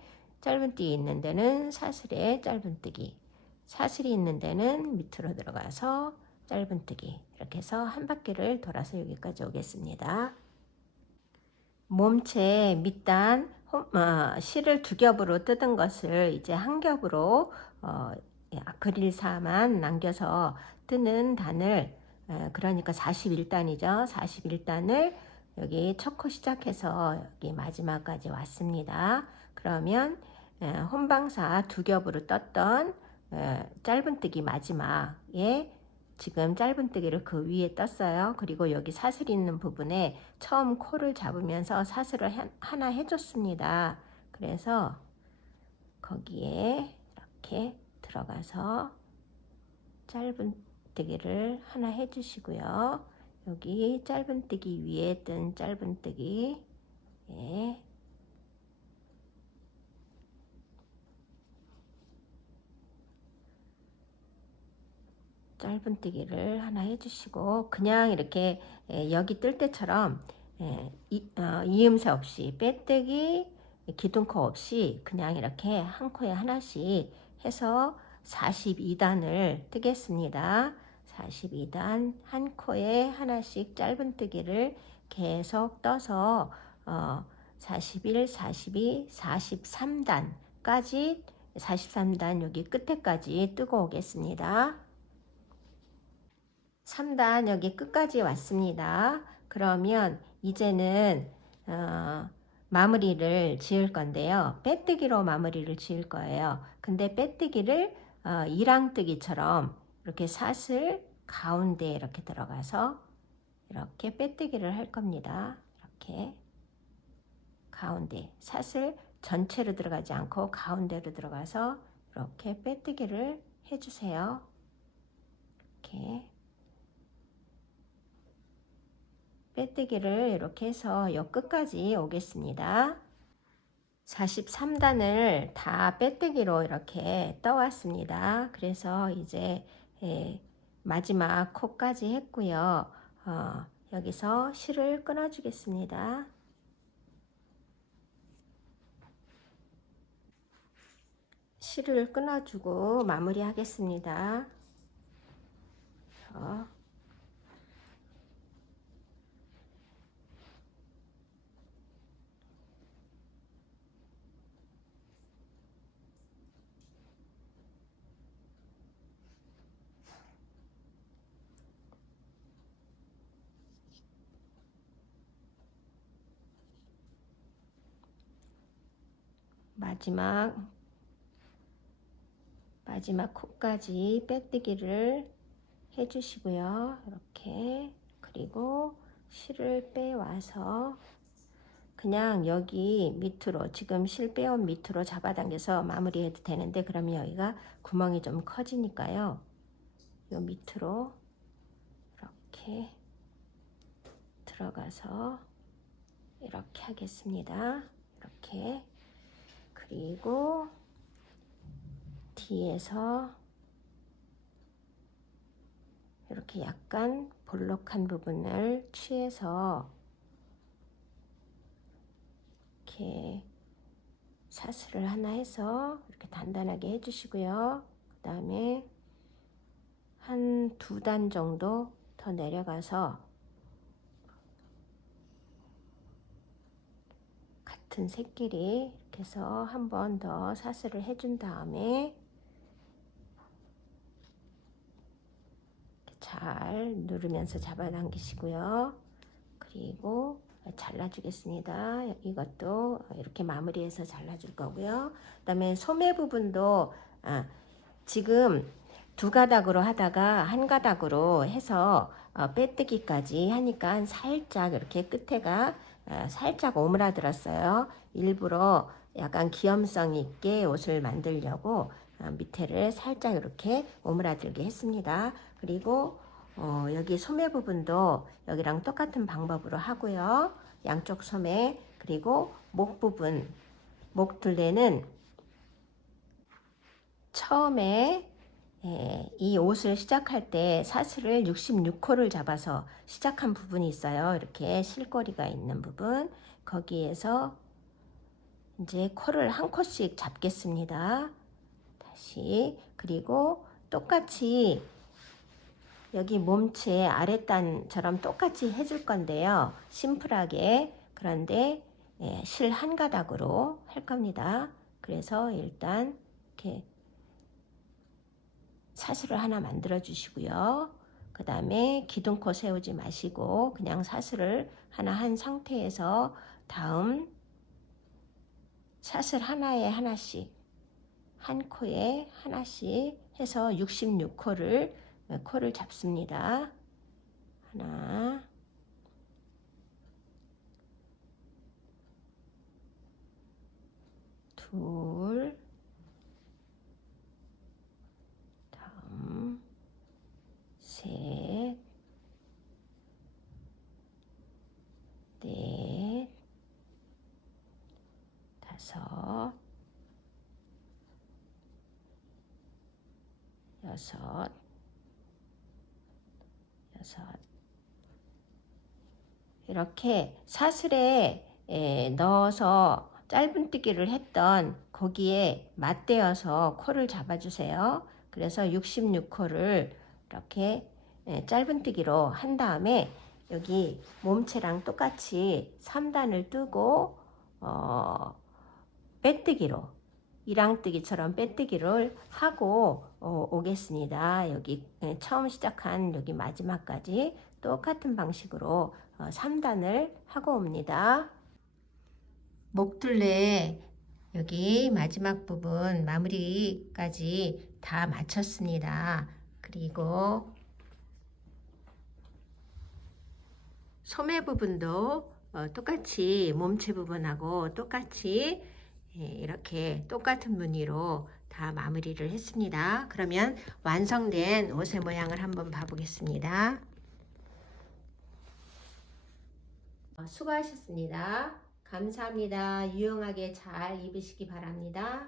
있는 데는 사슬에 짧은뜨기, 사슬이 있는 데는 밑으로 들어가서 짧은뜨기, 이렇게 해서 한 바퀴를 돌아서 여기까지 오겠습니다. 몸체 밑단 실을 두 겹으로 뜯은 것을 이제 한 겹으로 아크릴사만 남겨서 뜨는 단을, 그러니까 41단이죠. 41단을 여기 첫 코 시작해서 여기 마지막까지 왔습니다. 그러면 혼방사 두 겹으로 떴던 짧은뜨기 마지막에 지금 짧은뜨기를 그 위에 떴어요. 그리고 여기 사슬 있는 부분에 처음 코를 잡으면서 사슬을 하나 해줬습니다. 그래서 거기에 이렇게 들어가서 짧은뜨기를 하나 해주시고요. 여기 짧은뜨기 위에 뜬 짧은뜨기, 예. 짧은뜨기를 하나 해주시고 그냥 이렇게 여기 뜰 때처럼 이음새 없이 빼뜨기 기둥코 없이 그냥 이렇게 한 코에 하나씩 해서 42단을 뜨겠습니다. 42단 한 코에 하나씩 짧은뜨기를 계속 떠서 41, 42, 43단까지 43단 여기 끝에까지 뜨고 오겠습니다. 3단 여기 끝까지 왔습니다. 그러면 이제는 마무리를 지을 건데요. 빼뜨기로 마무리를 지을 거예요. 근데 빼뜨기를 이랑뜨기처럼 이렇게 사슬 가운데 이렇게 들어가서 이렇게 빼뜨기를 할 겁니다. 이렇게 가운데 사슬 전체로 들어가지 않고 가운데로 들어가서 이렇게 빼뜨기를 해주세요. 이렇게 빼뜨기를 이렇게 해서 요 끝까지 오겠습니다. 43단을 다 빼뜨기로 이렇게 떠왔습니다. 그래서 이제 마지막 코까지 했고요. 여기서 실을 끊어 주겠습니다. 실을 끊어 주고 마무리 하겠습니다. 마지막 코까지 빼뜨기를 해주시고요. 이렇게 그리고 실을 빼와서 그냥 여기 밑으로 지금 실 빼온 밑으로 잡아당겨서 마무리해도 되는데 그러면 여기가 구멍이 좀 커지니까요. 요 밑으로 이렇게 들어가서 이렇게 하겠습니다. 이렇게 그리고 뒤에서 이렇게 약간 볼록한 부분을 취해서 이렇게 사슬을 하나 해서 이렇게 단단하게 해주시고요. 그 다음에 한 2단 정도 더 내려가서 같은 새끼리 이렇게 해서 한 번 더 사슬을 해준 다음에 잘 누르면서 잡아당기시고요. 그리고 잘라주겠습니다. 이것도 이렇게 마무리해서 잘라줄 거고요. 그 다음에 소매 부분도 지금 2가닥으로 하다가 1가닥으로 해서 빼뜨기까지 하니까 살짝 이렇게 끝에가 살짝 오므라들었어요. 일부러 약간 기염성 있게 옷을 만들려고 밑에를 살짝 이렇게 오므라들게 했습니다. 그리고 여기 소매 부분도 여기랑 똑같은 방법으로 하고요. 양쪽 소매, 그리고 목 부분, 목 둘레는 처음에 이 옷을 시작할 때 사슬을 66호를 잡아서 시작한 부분이 있어요. 이렇게 실거리가 있는 부분, 거기에서 이제 코를 한 코씩 잡겠습니다. 다시, 그리고 똑같이 여기 몸체 아랫단처럼 똑같이 해줄 건데요. 심플하게. 그런데 실 1가닥으로 할 겁니다. 그래서 일단 이렇게 사슬을 하나 만들어 주시고요. 그 다음에 기둥코 세우지 마시고 그냥 사슬을 하나 한 상태에서 다음 사슬 하나에 하나씩, 한 코에 하나씩 해서 66코를 코를 잡습니다. 하나, 둘, 다음, 셋, 넷, 다섯, 여섯, 이렇게 사슬에 넣어서 짧은뜨기를 했던 거기에 맞대어서 코를 잡아주세요. 그래서 66코를 이렇게 짧은뜨기로 한 다음에 여기 몸체랑 똑같이 3단을 뜨고 빼뜨기로, 이랑뜨기처럼 빼뜨기를 하고 오겠습니다. 여기 처음 시작한 여기 마지막까지 똑같은 방식으로 3단을 하고 옵니다. 목둘레 여기 마지막 부분 마무리까지 다 마쳤습니다. 그리고 소매 부분도 똑같이 몸체 부분하고 똑같이 이렇게 똑같은 무늬로 다 마무리를 했습니다. 그러면 완성된 옷의 모양을 한번 봐보겠습니다. 수고하셨습니다. 감사합니다. 유용하게 잘 입으시기 바랍니다.